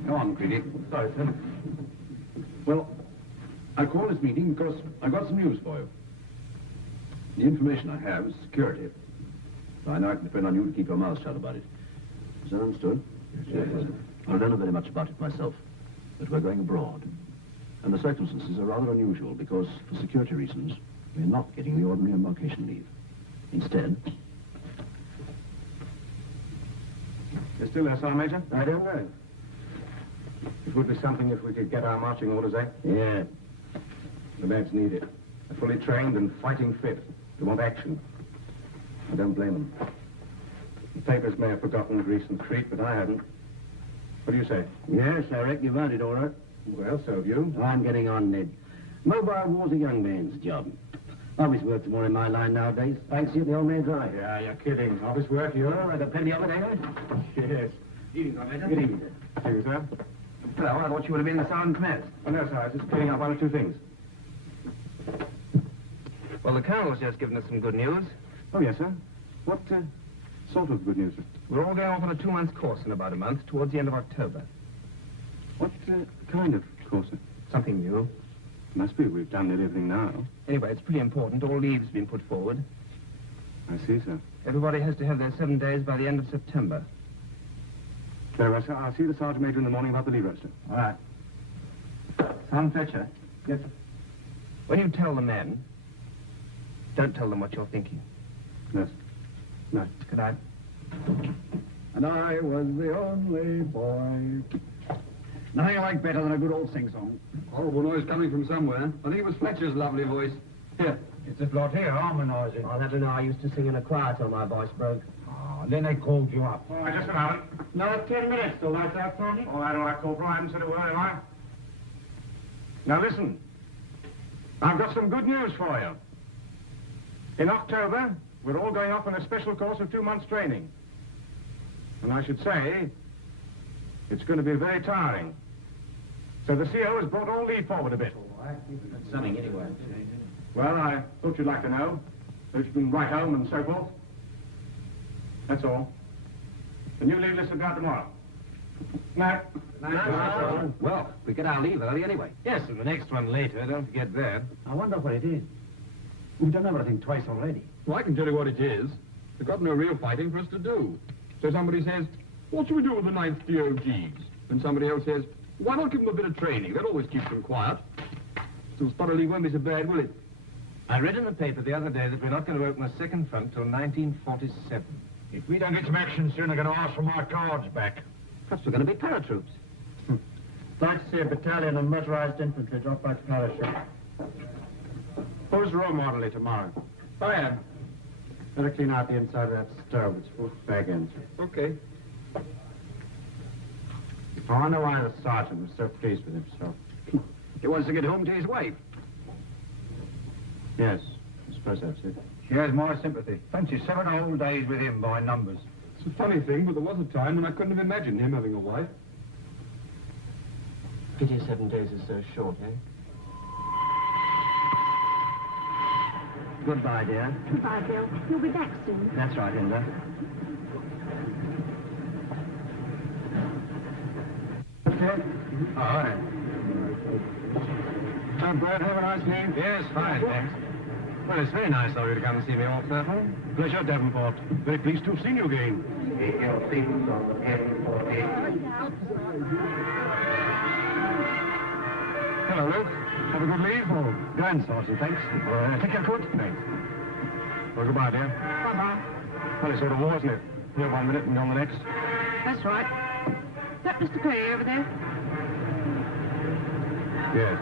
Go on, Greedy. Sorry, sir. Well, I called this meeting because I've got some news for you. The information I have is security. So I know I can depend on you to keep your mouth shut about it. Is that understood? Yes. I don't know very much about it myself, but we're going abroad. And the circumstances are rather unusual because, for security reasons, we're not getting the ordinary embarkation leave. Instead... You're still there, Sergeant Major? I don't know. It would be something if we could get our marching orders, eh? Yeah. The lads need it. They're fully trained and fighting fit. They want action. I don't blame them. The papers may have forgotten Greece and Crete, but I haven't. What do you say? Yes, I reckon you've earned it all right. Well, so have you. I'm getting on, Ned. Mobile war's a young man's job. Office work's more in my line nowadays. Fancy it, the old man's right. Yeah, you're kidding. Office work, you Oh, like a penny of it, ain't I? Yes. Evening, Major. Good evening. See you, sir. Well, I thought you would have been the sergeant command. Oh, no, sir. I was just clearing up one or two things. Well, the Colonel's just given us some good news. Oh, yes, sir. What sort of good news, sir? We're all going off on a 2-month course in about a month, towards the end of October. What kind of course, sir? Something new. Must be. We've done nearly everything now. Anyway, it's pretty important. All leave's been put forward. I see, sir. Everybody has to have their 7 days by the end of September. Very well, sir. I'll see the Sergeant Major in the morning about the leave register. All right. Sergeant Fletcher. Yes, sir. When you tell the men, don't tell them what you're thinking. Yes. No. Good night. And I was the only boy. Nothing I like better than a good old sing-song. Horrible noise coming from somewhere. I think it was Fletcher's lovely voice. Here, it's a lot here harmonizing. I'll have to know I used to sing in a choir till my voice broke. Oh, then they called you up. Oh, just a moment. No, 10 minutes till that's out, Tony. Oh, I don't like Corporal. I haven't said a word, am I? Now listen. I've got some good news for you. In October, we're all going off on a special course of 2 months training. And I should say, it's going to be very tiring. So the CO has brought all leave forward a bit. That's something anyway. Well, I thought you'd like to know, so you can write home and so forth. That's all. The new leave list will go out tomorrow. Night. Well, we get our leave early anyway. Yes, and the next one later. Don't forget that. I wonder what it is. We've done everything twice already. Well, I can tell you what it is. They've got no real fighting for us to do. So somebody says, what should we do with the 9th DOGs? And somebody else says, why not give them a bit of training? That always keeps them quiet. So spot leave won't be so bad, will it? I read in the paper the other day that we're not going to open a second front till 1947. If we don't get some action soon, they're going to ask for my cards back. Perhaps we're going to be paratroops. Like to see a battalion of motorized infantry drop by parachute. Who's role modeling tomorrow? I am. Better clean out the inside of that stove. It's full of bag ends. Okay. Oh, I know why the sergeant was so pleased with himself. He wants to get home to his wife. Yes, I suppose that's it. She has my sympathy. Fancy 7 whole days with him by numbers. It's a funny thing, but there was a time when I couldn't have imagined him having a wife. Pity 7 days is so short, eh? Goodbye, dear. Goodbye, Bill. You'll be back soon. That's right, Linda. Okay. All right. Bert, have a nice game. Yes, fine, thanks. Well, it's very nice of you to come and see me off, Purple. Pleasure, Davenport. Very pleased to have seen you again. Take your seats on the Hello, Luke. Have a good leave? Oh, grand, Sergeant, thanks. Take your coat. Thanks. Well, goodbye, dear. Bye-bye. Well, it's sort of war, isn't it? Here 1 minute and gone the next. That's right. Is that Mr. Perry over there? Yes.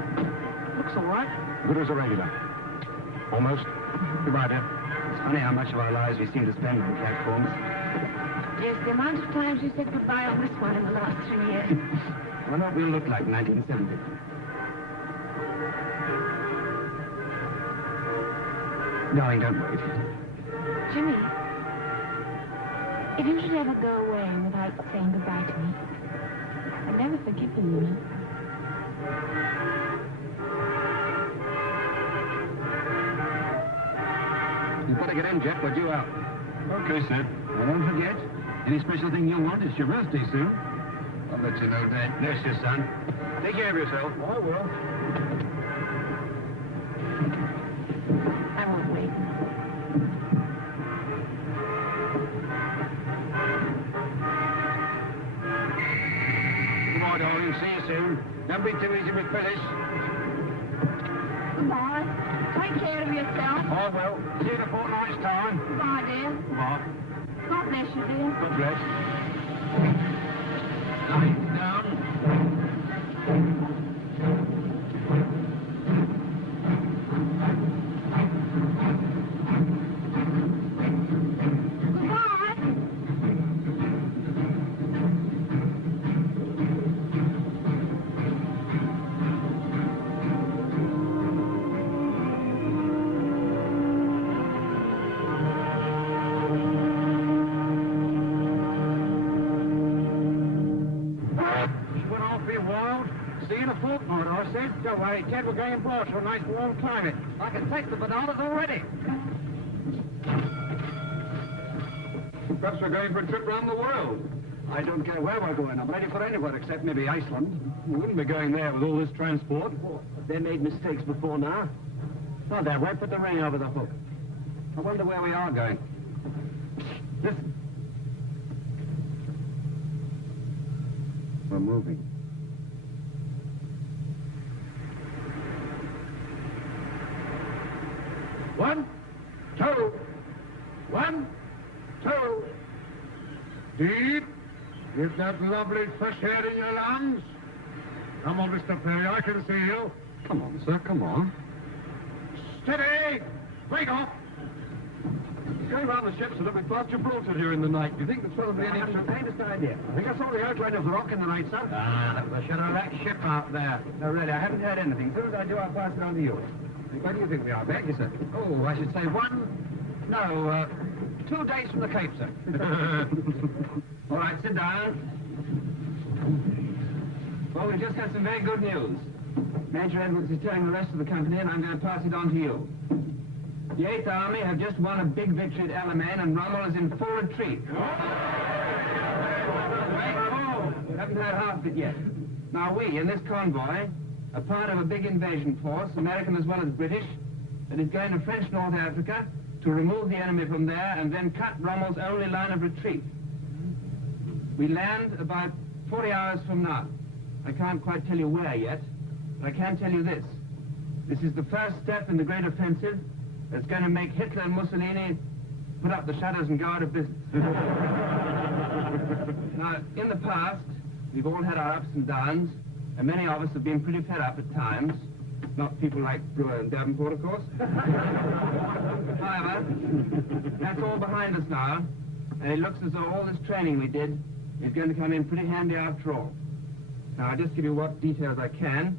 Looks all right. Good as a regular. Almost. Goodbye, dear. It's funny how much of our lives we seem to spend on platforms. Yes, the amount of times you said goodbye on this one in the last 3 years. I wonder what we'll look like in 1970. Darling, don't wait. Jimmy, if you should ever go away without saying goodbye to me, I'll never forgive you, you know. You've got to get in, Jeff. We're due out. Okay, Sid. And don't forget, any special thing you want, it's your birthday soon. I'll let you know, Dad. Bless you, son. Take care of yourself. I will. I won't wait. Goodbye, darling. See you soon. Don't be too easy with Phyllis. Goodbye. Take care of yourself. I will. See you in a fortnight's time. Goodbye, dear. Goodbye. God bless you, dear. God bless. Lying down. Don't worry, Ted, we're going abroad to a nice warm climate. I can take the bananas already. Perhaps we're going for a trip round the world. I don't care where we're going. I'm ready for anywhere except maybe Iceland. We wouldn't be going there with all this transport. They made mistakes before now. Oh, there, won't put the ring over the hook. I wonder where we are going. Listen. We're moving. One, two. 1, 2. Deep. Get that lovely fresh air in your lungs. Come on, Mr. Perry, I can see you. Come on, sir, come on. Steady! Break off! Going round the ship so that we passed Gibraltar during the night. Do you think there's probably any... I haven't the faintest idea. I think I saw the outline of the rock in the night, sir. Ah, that was the shadow of that ship out there. No, really, I haven't heard anything. As soon as I do, I'll pass it on to you. Where do you think we are, Beck? Yes, sir. Oh, I should say 2 days from the Cape, sir. All right, sit down. Well, we've just had some very good news. Major Edwards is telling the rest of the company, and I'm going to pass it on to you. The 8th Army have just won a big victory at Alamein, and Rommel is in full retreat. Oh, we haven't heard half of it yet. Now, we, in this convoy, are part of a big invasion force, American as well as British, that is going to French North Africa to remove the enemy from there and then cut Rommel's only line of retreat. We land about 40 hours from now. I can't quite tell you where yet, but I can tell you this. This is the first step in the great offensive that's going to make Hitler and Mussolini put up the shutters and go out of business. Now, in the past, we've all had our ups and downs, and many of us have been pretty fed up at times. Not people like Brewer and Davenport, of course. However, that's all behind us now, and it looks as though all this training we did is going to come in pretty handy after all. Now, I'll just give you what details I can.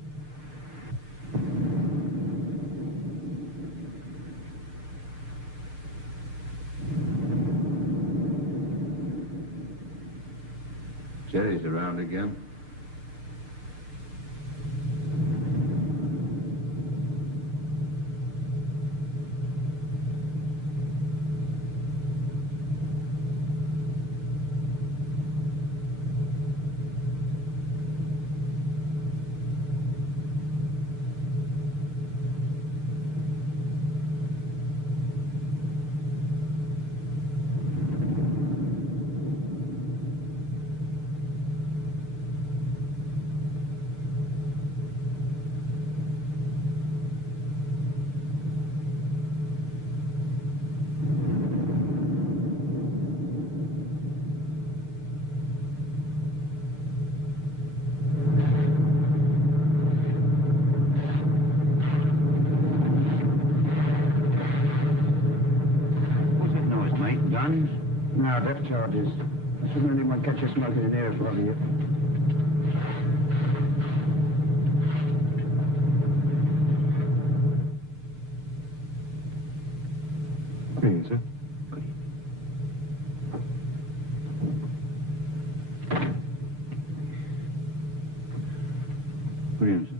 Jerry's around again. No, depth charges. I shouldn't anyone catch you smoking in here for you. Good evening, sir. Good evening, sir.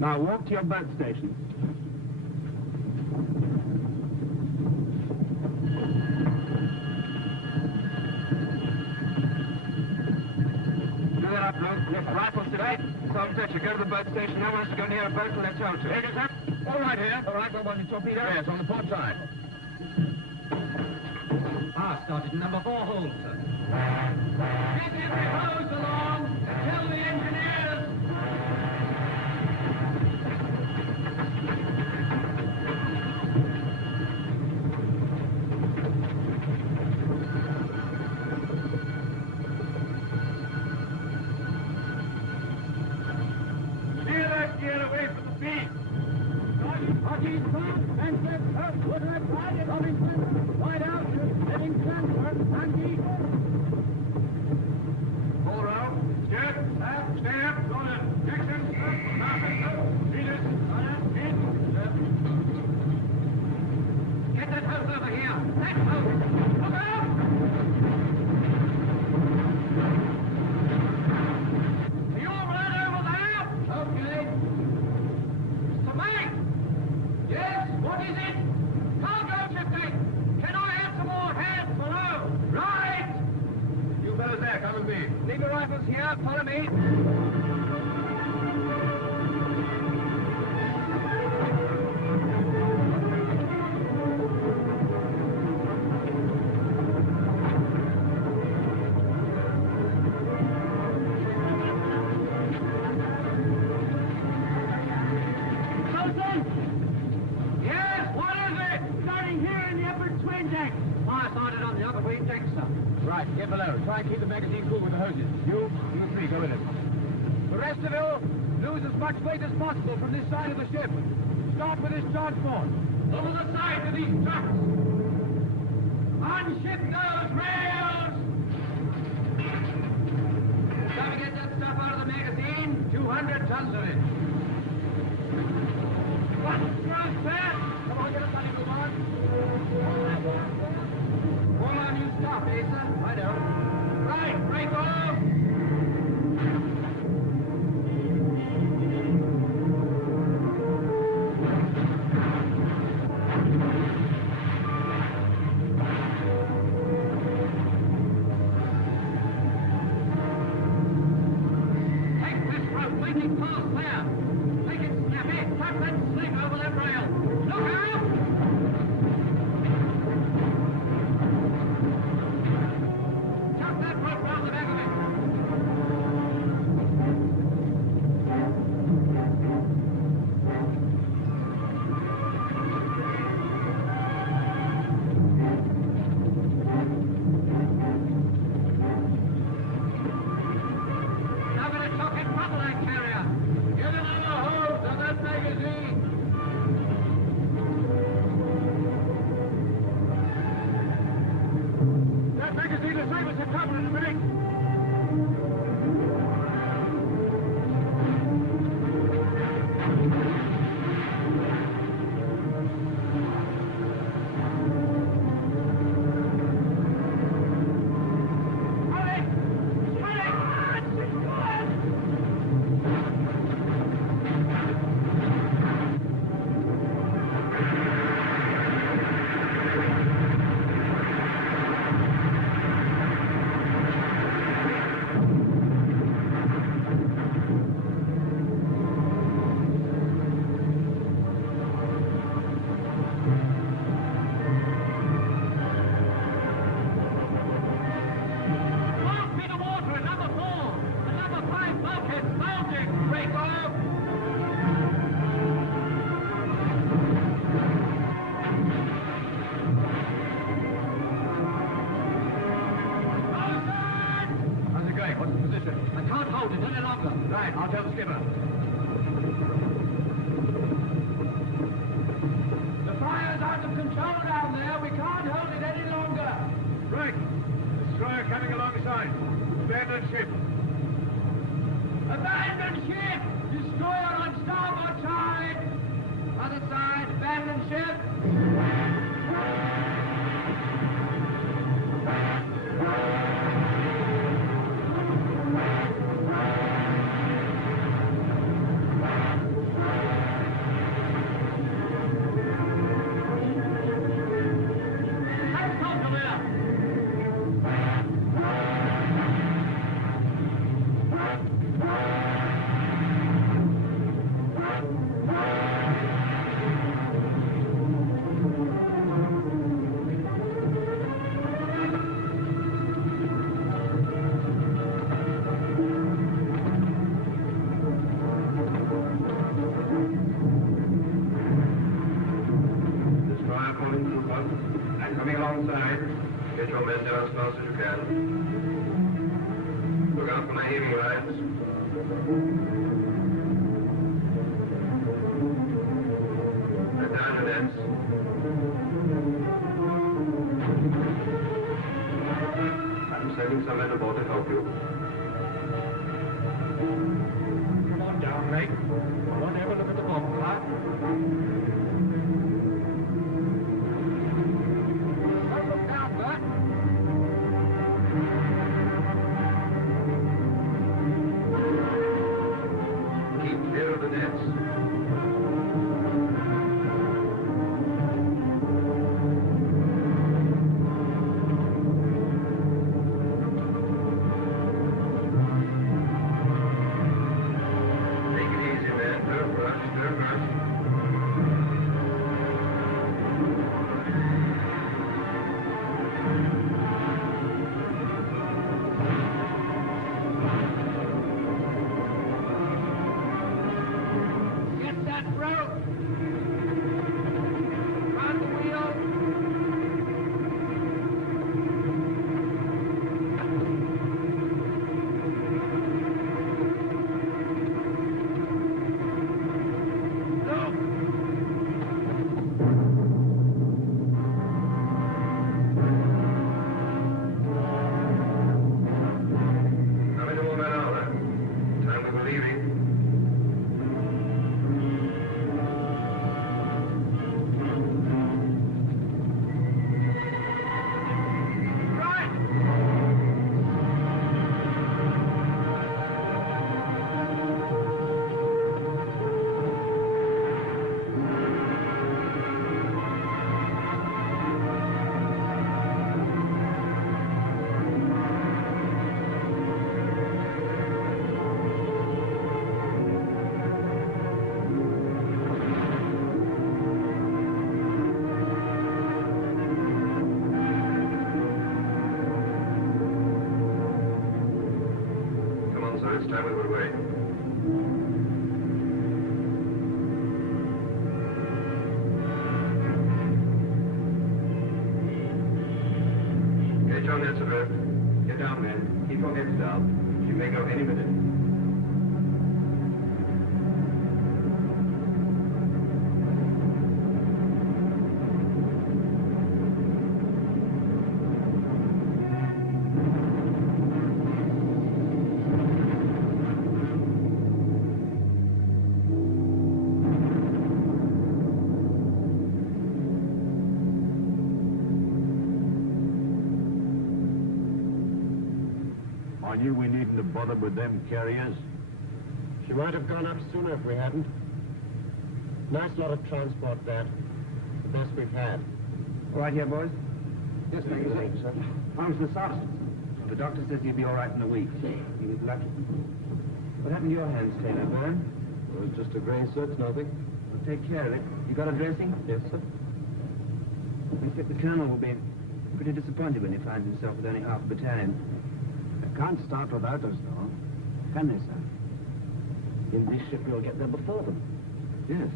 Now walk to your boat station. Do that up, Luke. Yes, rifles today. Sergeant Fletcher, go to the boat station. No one has to go near a boat until they're told to. Here, sir. All right here. All right, what about the torpedo? Yes, on the port side. Started in number 4 hold, sir. Get every hose along and tell the engineers. Steer that gear away from the beam. Hockey's front, and left hurt, wood left side, coming front, wide out, heading transfer, and eagle. Here, follow me. Right, get below. Try and keep the magazine cool with the hoses. You three, go in it. The rest of you, lose as much weight as possible from this side of the ship. Start with this transport. Over the side of these trucks. Unship those rails! Try to get that stuff out of the magazine. 200 tons of it. What? Thrust fast! Come on, get a bloody move on. Hold on, you stop, Asa. I know. Right, break off! Take this rope, waiting past there. Make it snappy, tap that sling over that rail. Look out! a good way. Get your nets alert. Get down, men. Keep your heads down. She may go any minute. I knew we needn't have bothered with them carriers. She might have gone up sooner if we hadn't. Nice lot of transport, that. The best we've had. All right here, boys? Yes, thank you, sir. How's the substance? Well, the doctor says you'll be all right in a week. He was lucky. What happened to your hands, Taylor? Burn? It was just a grain search, nothing. Well, take care of it. You got a dressing? Yes, sir. I think the colonel will be pretty disappointed when he finds himself with only half a battalion. They can't start without us, though. Can they, sir? In this ship, we'll get there before them. Yes,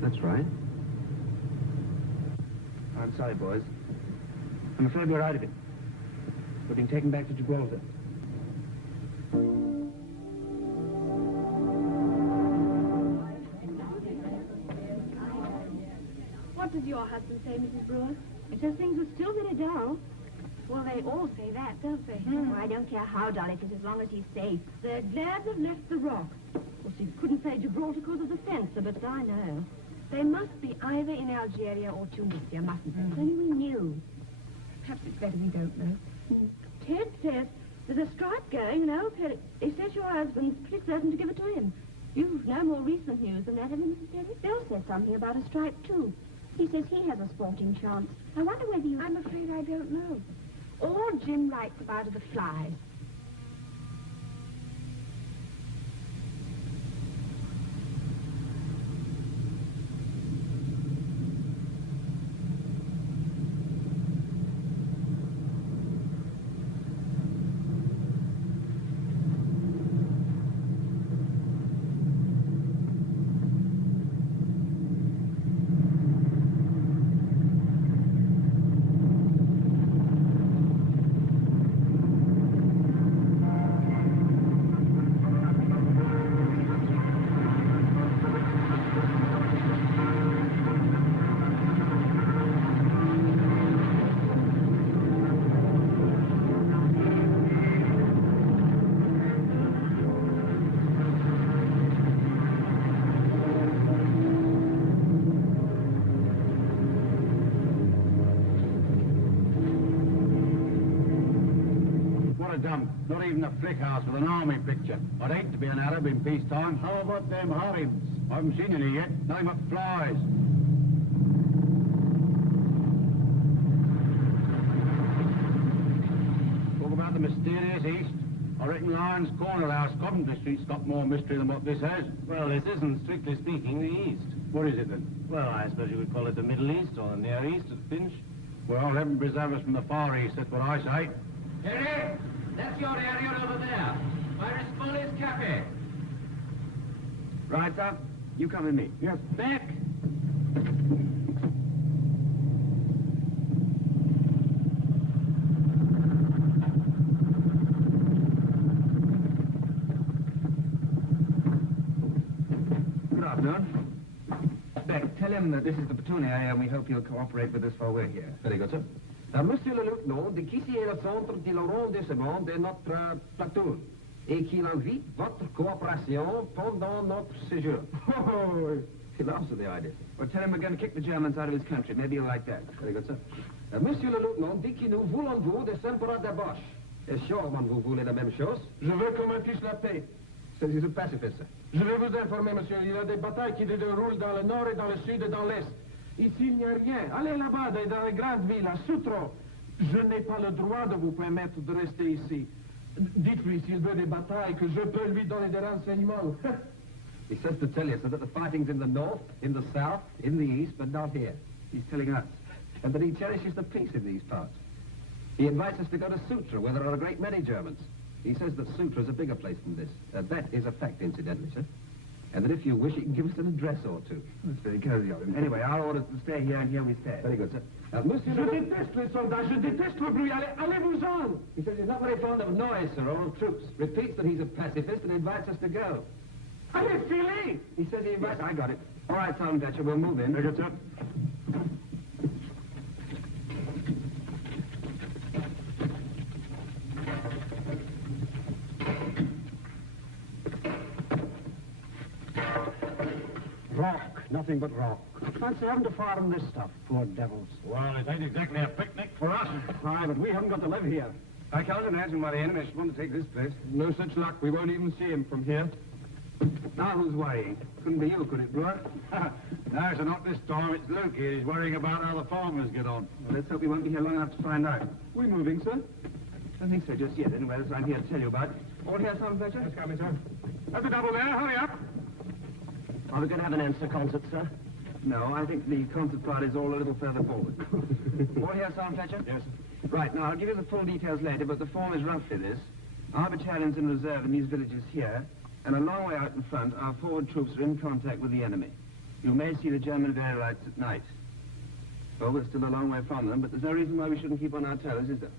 that's right. I'm sorry, boys. I'm afraid we're out of it. We're being taken back to Gibraltar. What did your husband say, Mrs. Brewer? He says things are still very dull. Well, they all say that, don't they? Oh, I don't care how dull it is as long as he's safe. They're glad they've left the rock. Of course, you couldn't say Gibraltar because of the fencer, but I know. They must be either in Algeria or Tunisia, mustn't they? If only we knew. Perhaps it's better we don't know. Ted says there's a strike going, and old Perry, he says your husband's pretty certain to give it to him. You've no more recent news than that, have you, Mrs. Perry? Bill says something about a strike, too. He says he has a sporting chance. I wonder whether you... I'm afraid I don't know. All Jim writes about are the flies. Not even a flick house with an army picture. I'd hate to be an Arab in peacetime. How about them harems? I haven't seen any yet. Nothing but flies. Talk about the mysterious East. I reckon Lyons Corner House, Coventry Street's got more mystery than what this has. Well, this isn't, strictly speaking, the East. What is it then? Well, I suppose you would call it the Middle East or the Near East at Finch. Well, heaven preserve us from the Far East, that's what I say. Terry, that's your area over there. Iris Cafe. Right, sir. You come with me. Yes. Back. Good afternoon. Beck, tell him that this is the platoon area and we hope he'll cooperate with us while we're here. Very good, sir. Monsieur le lieutenant, de qu'ici est le centre de l'arrondissement de notre platoon et qu'il invite votre coopération pendant notre séjour. Oh, He laughs at the idea. well, tell him we're going to kick the Germans out of his country. Maybe he'll like that. Very good, sir. Monsieur le lieutenant, dit que nous voulons vous des s'empereurs de Bosch. Et sûrement vous voulez la même chose. Je veux qu'on me fiche la paix. C'est du pacifiste, sir. Je vais vous informer, monsieur. Il y a des batailles qui se déroulent dans le nord et dans le sud et dans l'est. Ici, il n'y a rien. Allez là-bas, dans les grandes villes, à Soutro. Je n'ai pas le droit de vous permettre de rester ici. Dites-lui s'il veut des batailles, que je peux lui donner des renseignements. He says to tell you, sir, that the fighting's in the north, in the south, in the east, but not here. He's telling us. And that he cherishes the peace in these parts. He invites us to go to Sutra, where there are a great many Germans. He says that Sutra's a bigger place than this. That is a fact, incidentally, sir. And that if you wish, he can give us an address or two. That's very cozy of him. Anyway, our orders to stay here, and here we stay. Very good, sir. Monsieur... Je déteste les soldats, je déteste le bruit. Allez-vous-en! He says he's not very fond of noise, sir, or of troops. Repeats that he's a pacifist and invites us to go. Allez, filez! He says he invites... Yes, I got it. All right, Sergeant Fletcher, we'll move in. Very good, sir. Rock, nothing but rock. Fancy having to fire on this stuff, poor devils. Well, it ain't exactly a picnic for us. Aye, but we haven't got to live here. I can't imagine why the enemy should want to take this place. No such luck. We won't even see him from here. Now who's worrying? Couldn't be you, could it, Brewer? No, sir, not this time. It's Luke here. He's worrying about how the farmers get on. Well, let's hope we won't be here long enough to find out. We moving, sir? I don't think so just yet. Anyway, that's what I'm here to tell you about. All here, Sergeant Fletcher? Yes, coming, sir. Have the double there. Hurry up. Are we going to have an answer concert, sir? No, I think the concert part is all a little further forward. All here, Sergeant Fletcher? Yes, sir. Right, now, I'll give you the full details later, but the form is roughly this. Our battalion's in reserve in these villages here, and a long way out in front, our forward troops are in contact with the enemy. You may see the German Wehrlights at night. Well, we're still a long way from them, but there's no reason why we shouldn't keep on our toes, is there?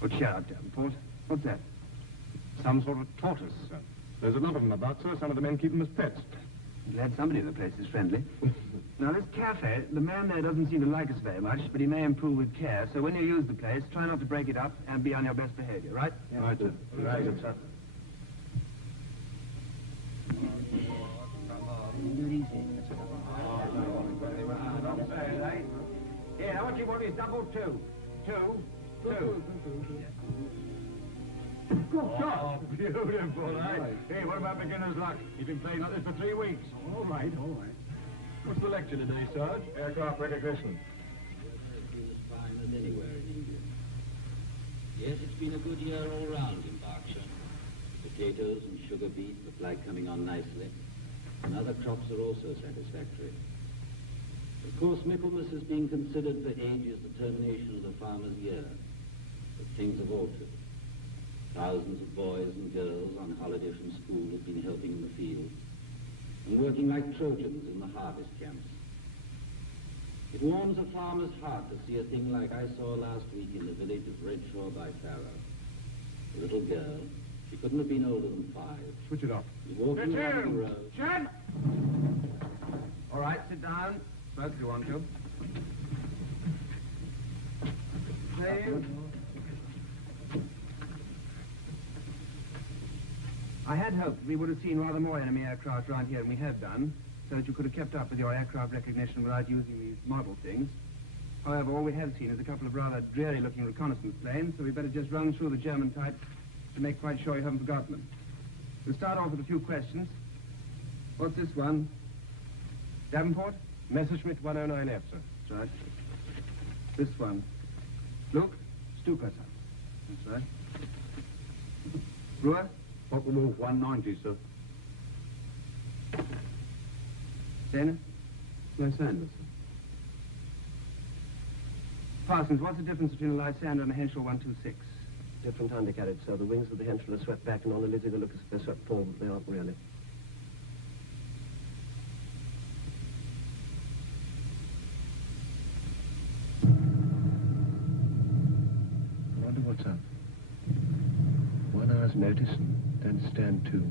Well, cheer up, Davenport. What's that? Some sort of tortoise, sir. There's a lot of them about, sir. Some of the men keep them as pets. Glad somebody in the place is friendly. Now, this cafe, the man there doesn't seem to like us very much, but he may improve with care. So when you use the place, try not to break it up and be on your best behavior, right? Yeah. Right, sir. Right, sir. Here, how much you want is double two. Two. Good God! Beautiful, eh? Hey, what about beginner's luck? You've been playing like this for 3 weeks. All right. What's the lecture today, Sarge? Aircraft recognition. As fine as anywhere in England. Yes, it's been a good year all round in Berkshire. Potatoes and sugar beet, the flag coming on nicely. And other crops are also satisfactory. Of course, Michaelmas has been considered for ages the termination of the farmer's year. But things have altered. Thousands of boys and girls on holiday from school have been helping in the field and working like Trojans in the harvest camps. It warms a farmer's heart to see a thing like I saw last week in the village of Redshaw by Farrow. A little girl, she couldn't have been older than 5. Switch it off. Was walking along the road. Chad! All right, sit down. Both if you want to. Please. I had hoped we would have seen rather more enemy aircraft around here than we have done, so that you could have kept up with your aircraft recognition without using these model things. However, all we have seen is a couple of rather dreary-looking reconnaissance planes, so we better just run through the German types to make quite sure you haven't forgotten them. We'll start off with a few questions. What's this one? Davenport? Messerschmitt 109F, sir. That's right. This one. Luke? Stuka, sir. That's right. Brewer? Wolf 190, sir. Dana? Lysander, sir. Parsons, what's the difference between a Lysander and a Henschel 126? Different undercarriage, sir. The wings of the Henschel are swept back, and on the Lizzie they look as if they're swept forward, but they aren't really. I wonder what's up. 1 hour's notice and then stand to.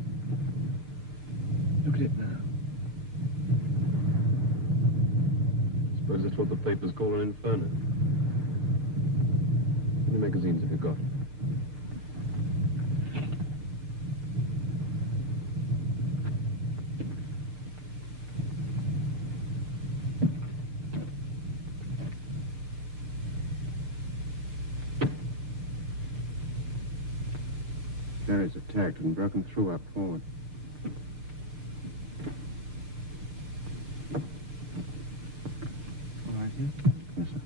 Look at it now. Suppose that's what the papers call an inferno. How many magazines have you got? Barry's attacked and broken through up forward. All right, here? Yes, sir.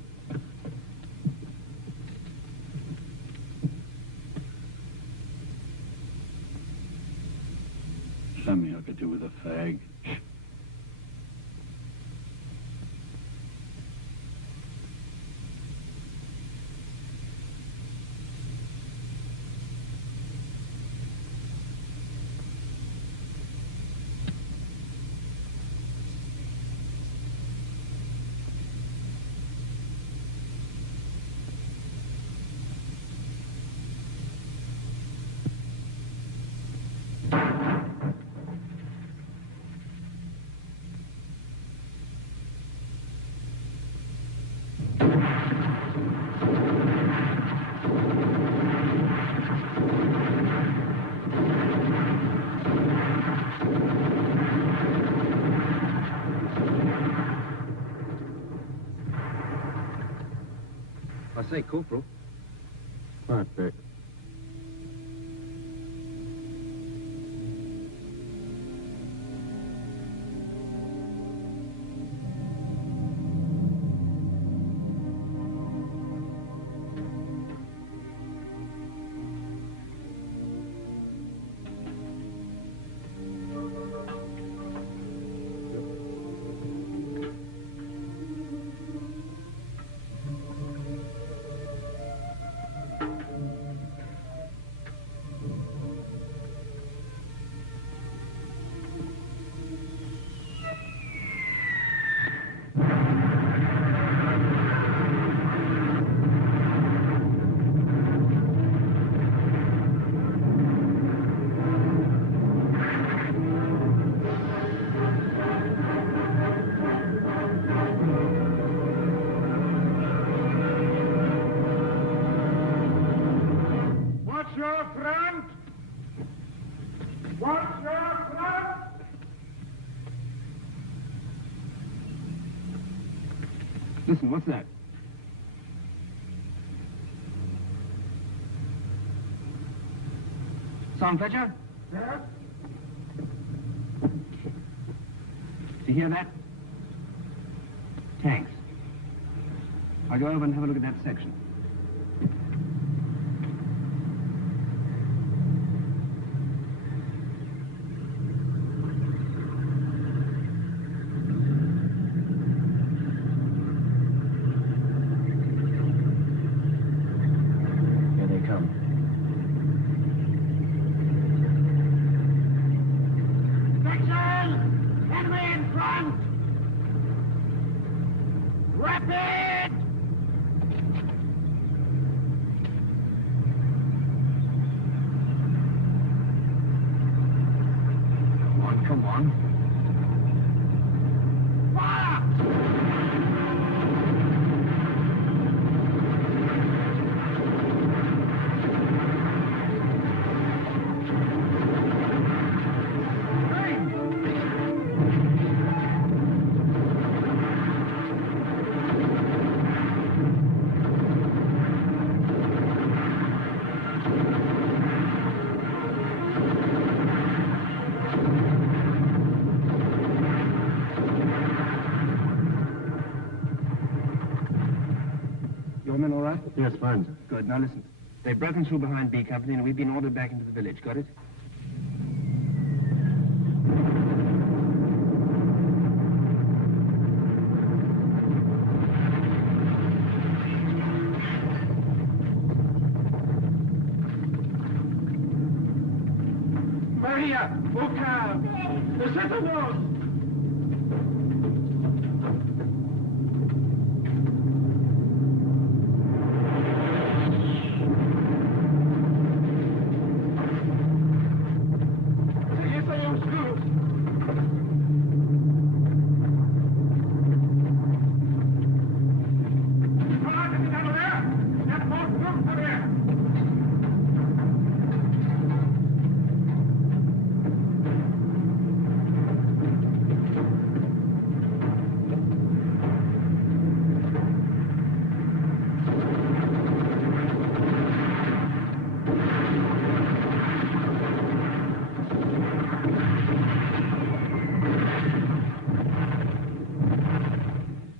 Something I could do with a fag. sake, Corporal. Quiet, Beck. What's your front? What's your front? Listen, what's that? Sergeant Fletcher? Yes? Do you hear that? Tanks. I'll go over and have a look at that section. Here they come. Section! Enemy in front! Rapid! Come on, come on. Your men all right? Yes, fine, sir. Good. Now listen. They've broken through behind B Company and we've been ordered back into the village. Got it? Maria! Buka! The citadels!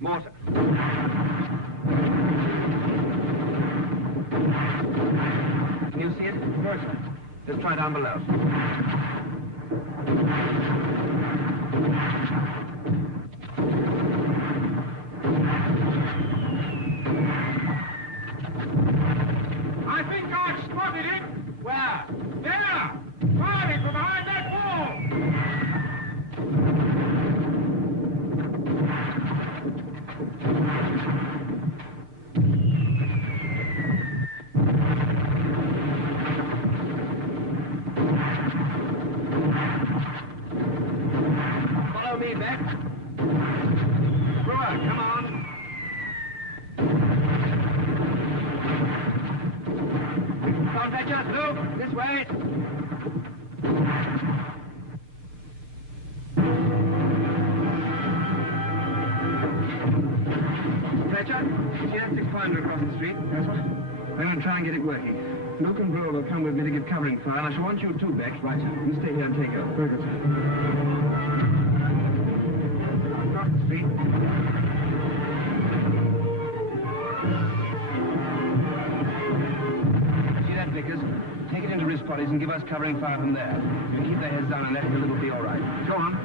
Mortar. Can you see it? No, sir. Let's try down below. I think I've spotted it. Where? There! Firing from behind that wall! Follow me, Beck. electric finder across the street. That's what? I'm going to try and get it working. Luke and Brewer will come with me to give covering fire, and I shall want you two, Beck. Right, sir. You stay here and take over. Very good, sir. Across the street. See that, Vickers? Take it into wrist bodies and give us covering fire from there. You keep their heads down and let it go, it'll be all right. Go on.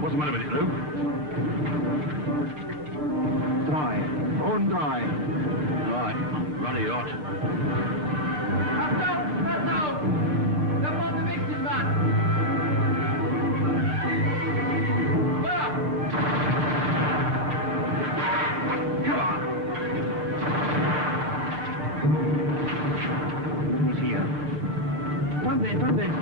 What's the matter with it, Luke? Dry. Bone dry. Right. Bloody hot. Come on. He's here. Run there, run there.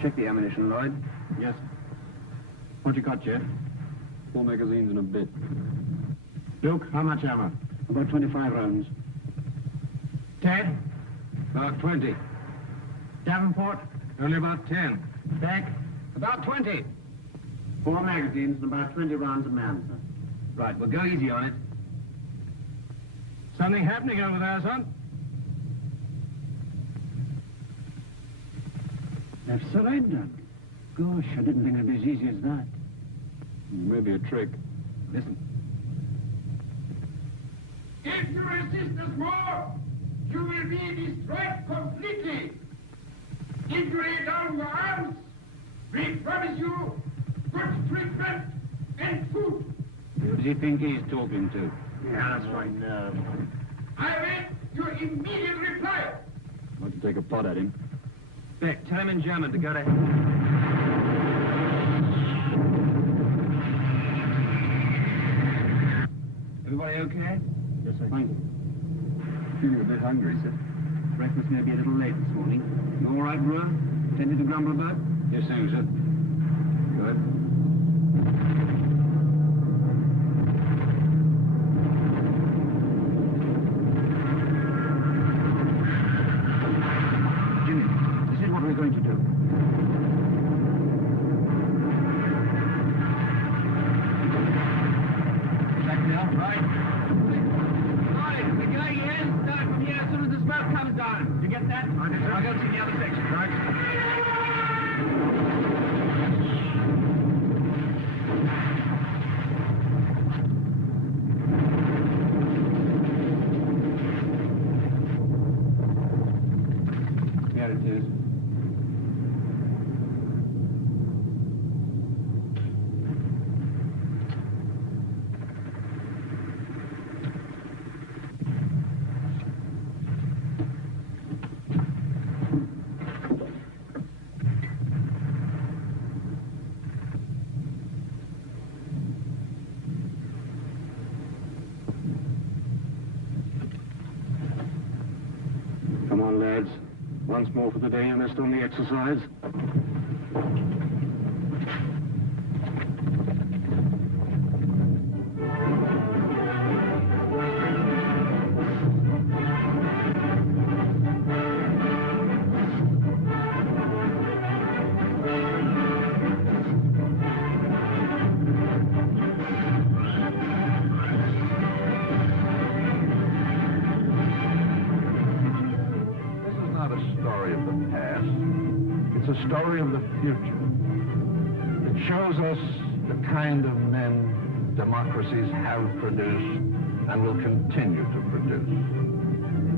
Check the ammunition, Lloyd. Yes. What you got, Jeff? 4 magazines and a bit. Duke, how much ammo? About 25 rounds. Ted? About 20. Davenport? Only about 10. Beck? About 20. 4 magazines and about 20 rounds a man, sir. Right, we'll go easy on it. Something happening over there, son? They've surrendered. Gosh, I didn't think it'd be as easy as that. Maybe a trick. Listen. If you resist us more, you will be destroyed completely. If you lay down your arms, we promise you good treatment and food. Who does he think he's talking to? Yeah, that's right. I await your immediate reply. I'd like to take a pot at him. Beck, tell him in German to go to... Everybody okay? Yes, sir. Thank you. Feeling a bit hungry, sir. Breakfast may be a little late this morning. You all right, Brewer? Plenty to grumble about? Yes, thank you, sir. Good. Jimmy, this is what we're going to do. Back now, right? Right, we're going in. Start from here as soon as the smoke comes down. You get that? I'll go to the other section. Right. Here it is. Come on, lads. Once more for the day, and rest on the exercise. It's a story of the future. It shows us the kind of men democracies have produced and will continue to produce.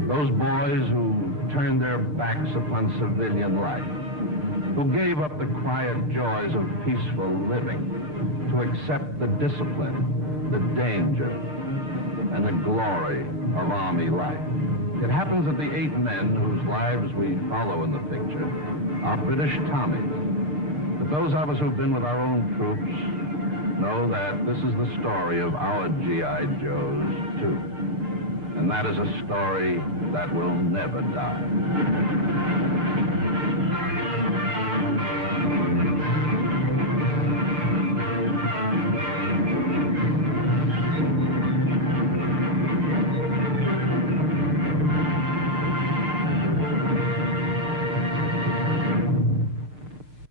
Those boys who turned their backs upon civilian life, who gave up the quiet joys of peaceful living to accept the discipline, the danger, and the glory of army life. It happens that the 8 men whose lives we follow in the picture are British Tommies. But those of us who've been with our own troops know that this is the story of our G.I. Joes, too. And that is a story that will never die.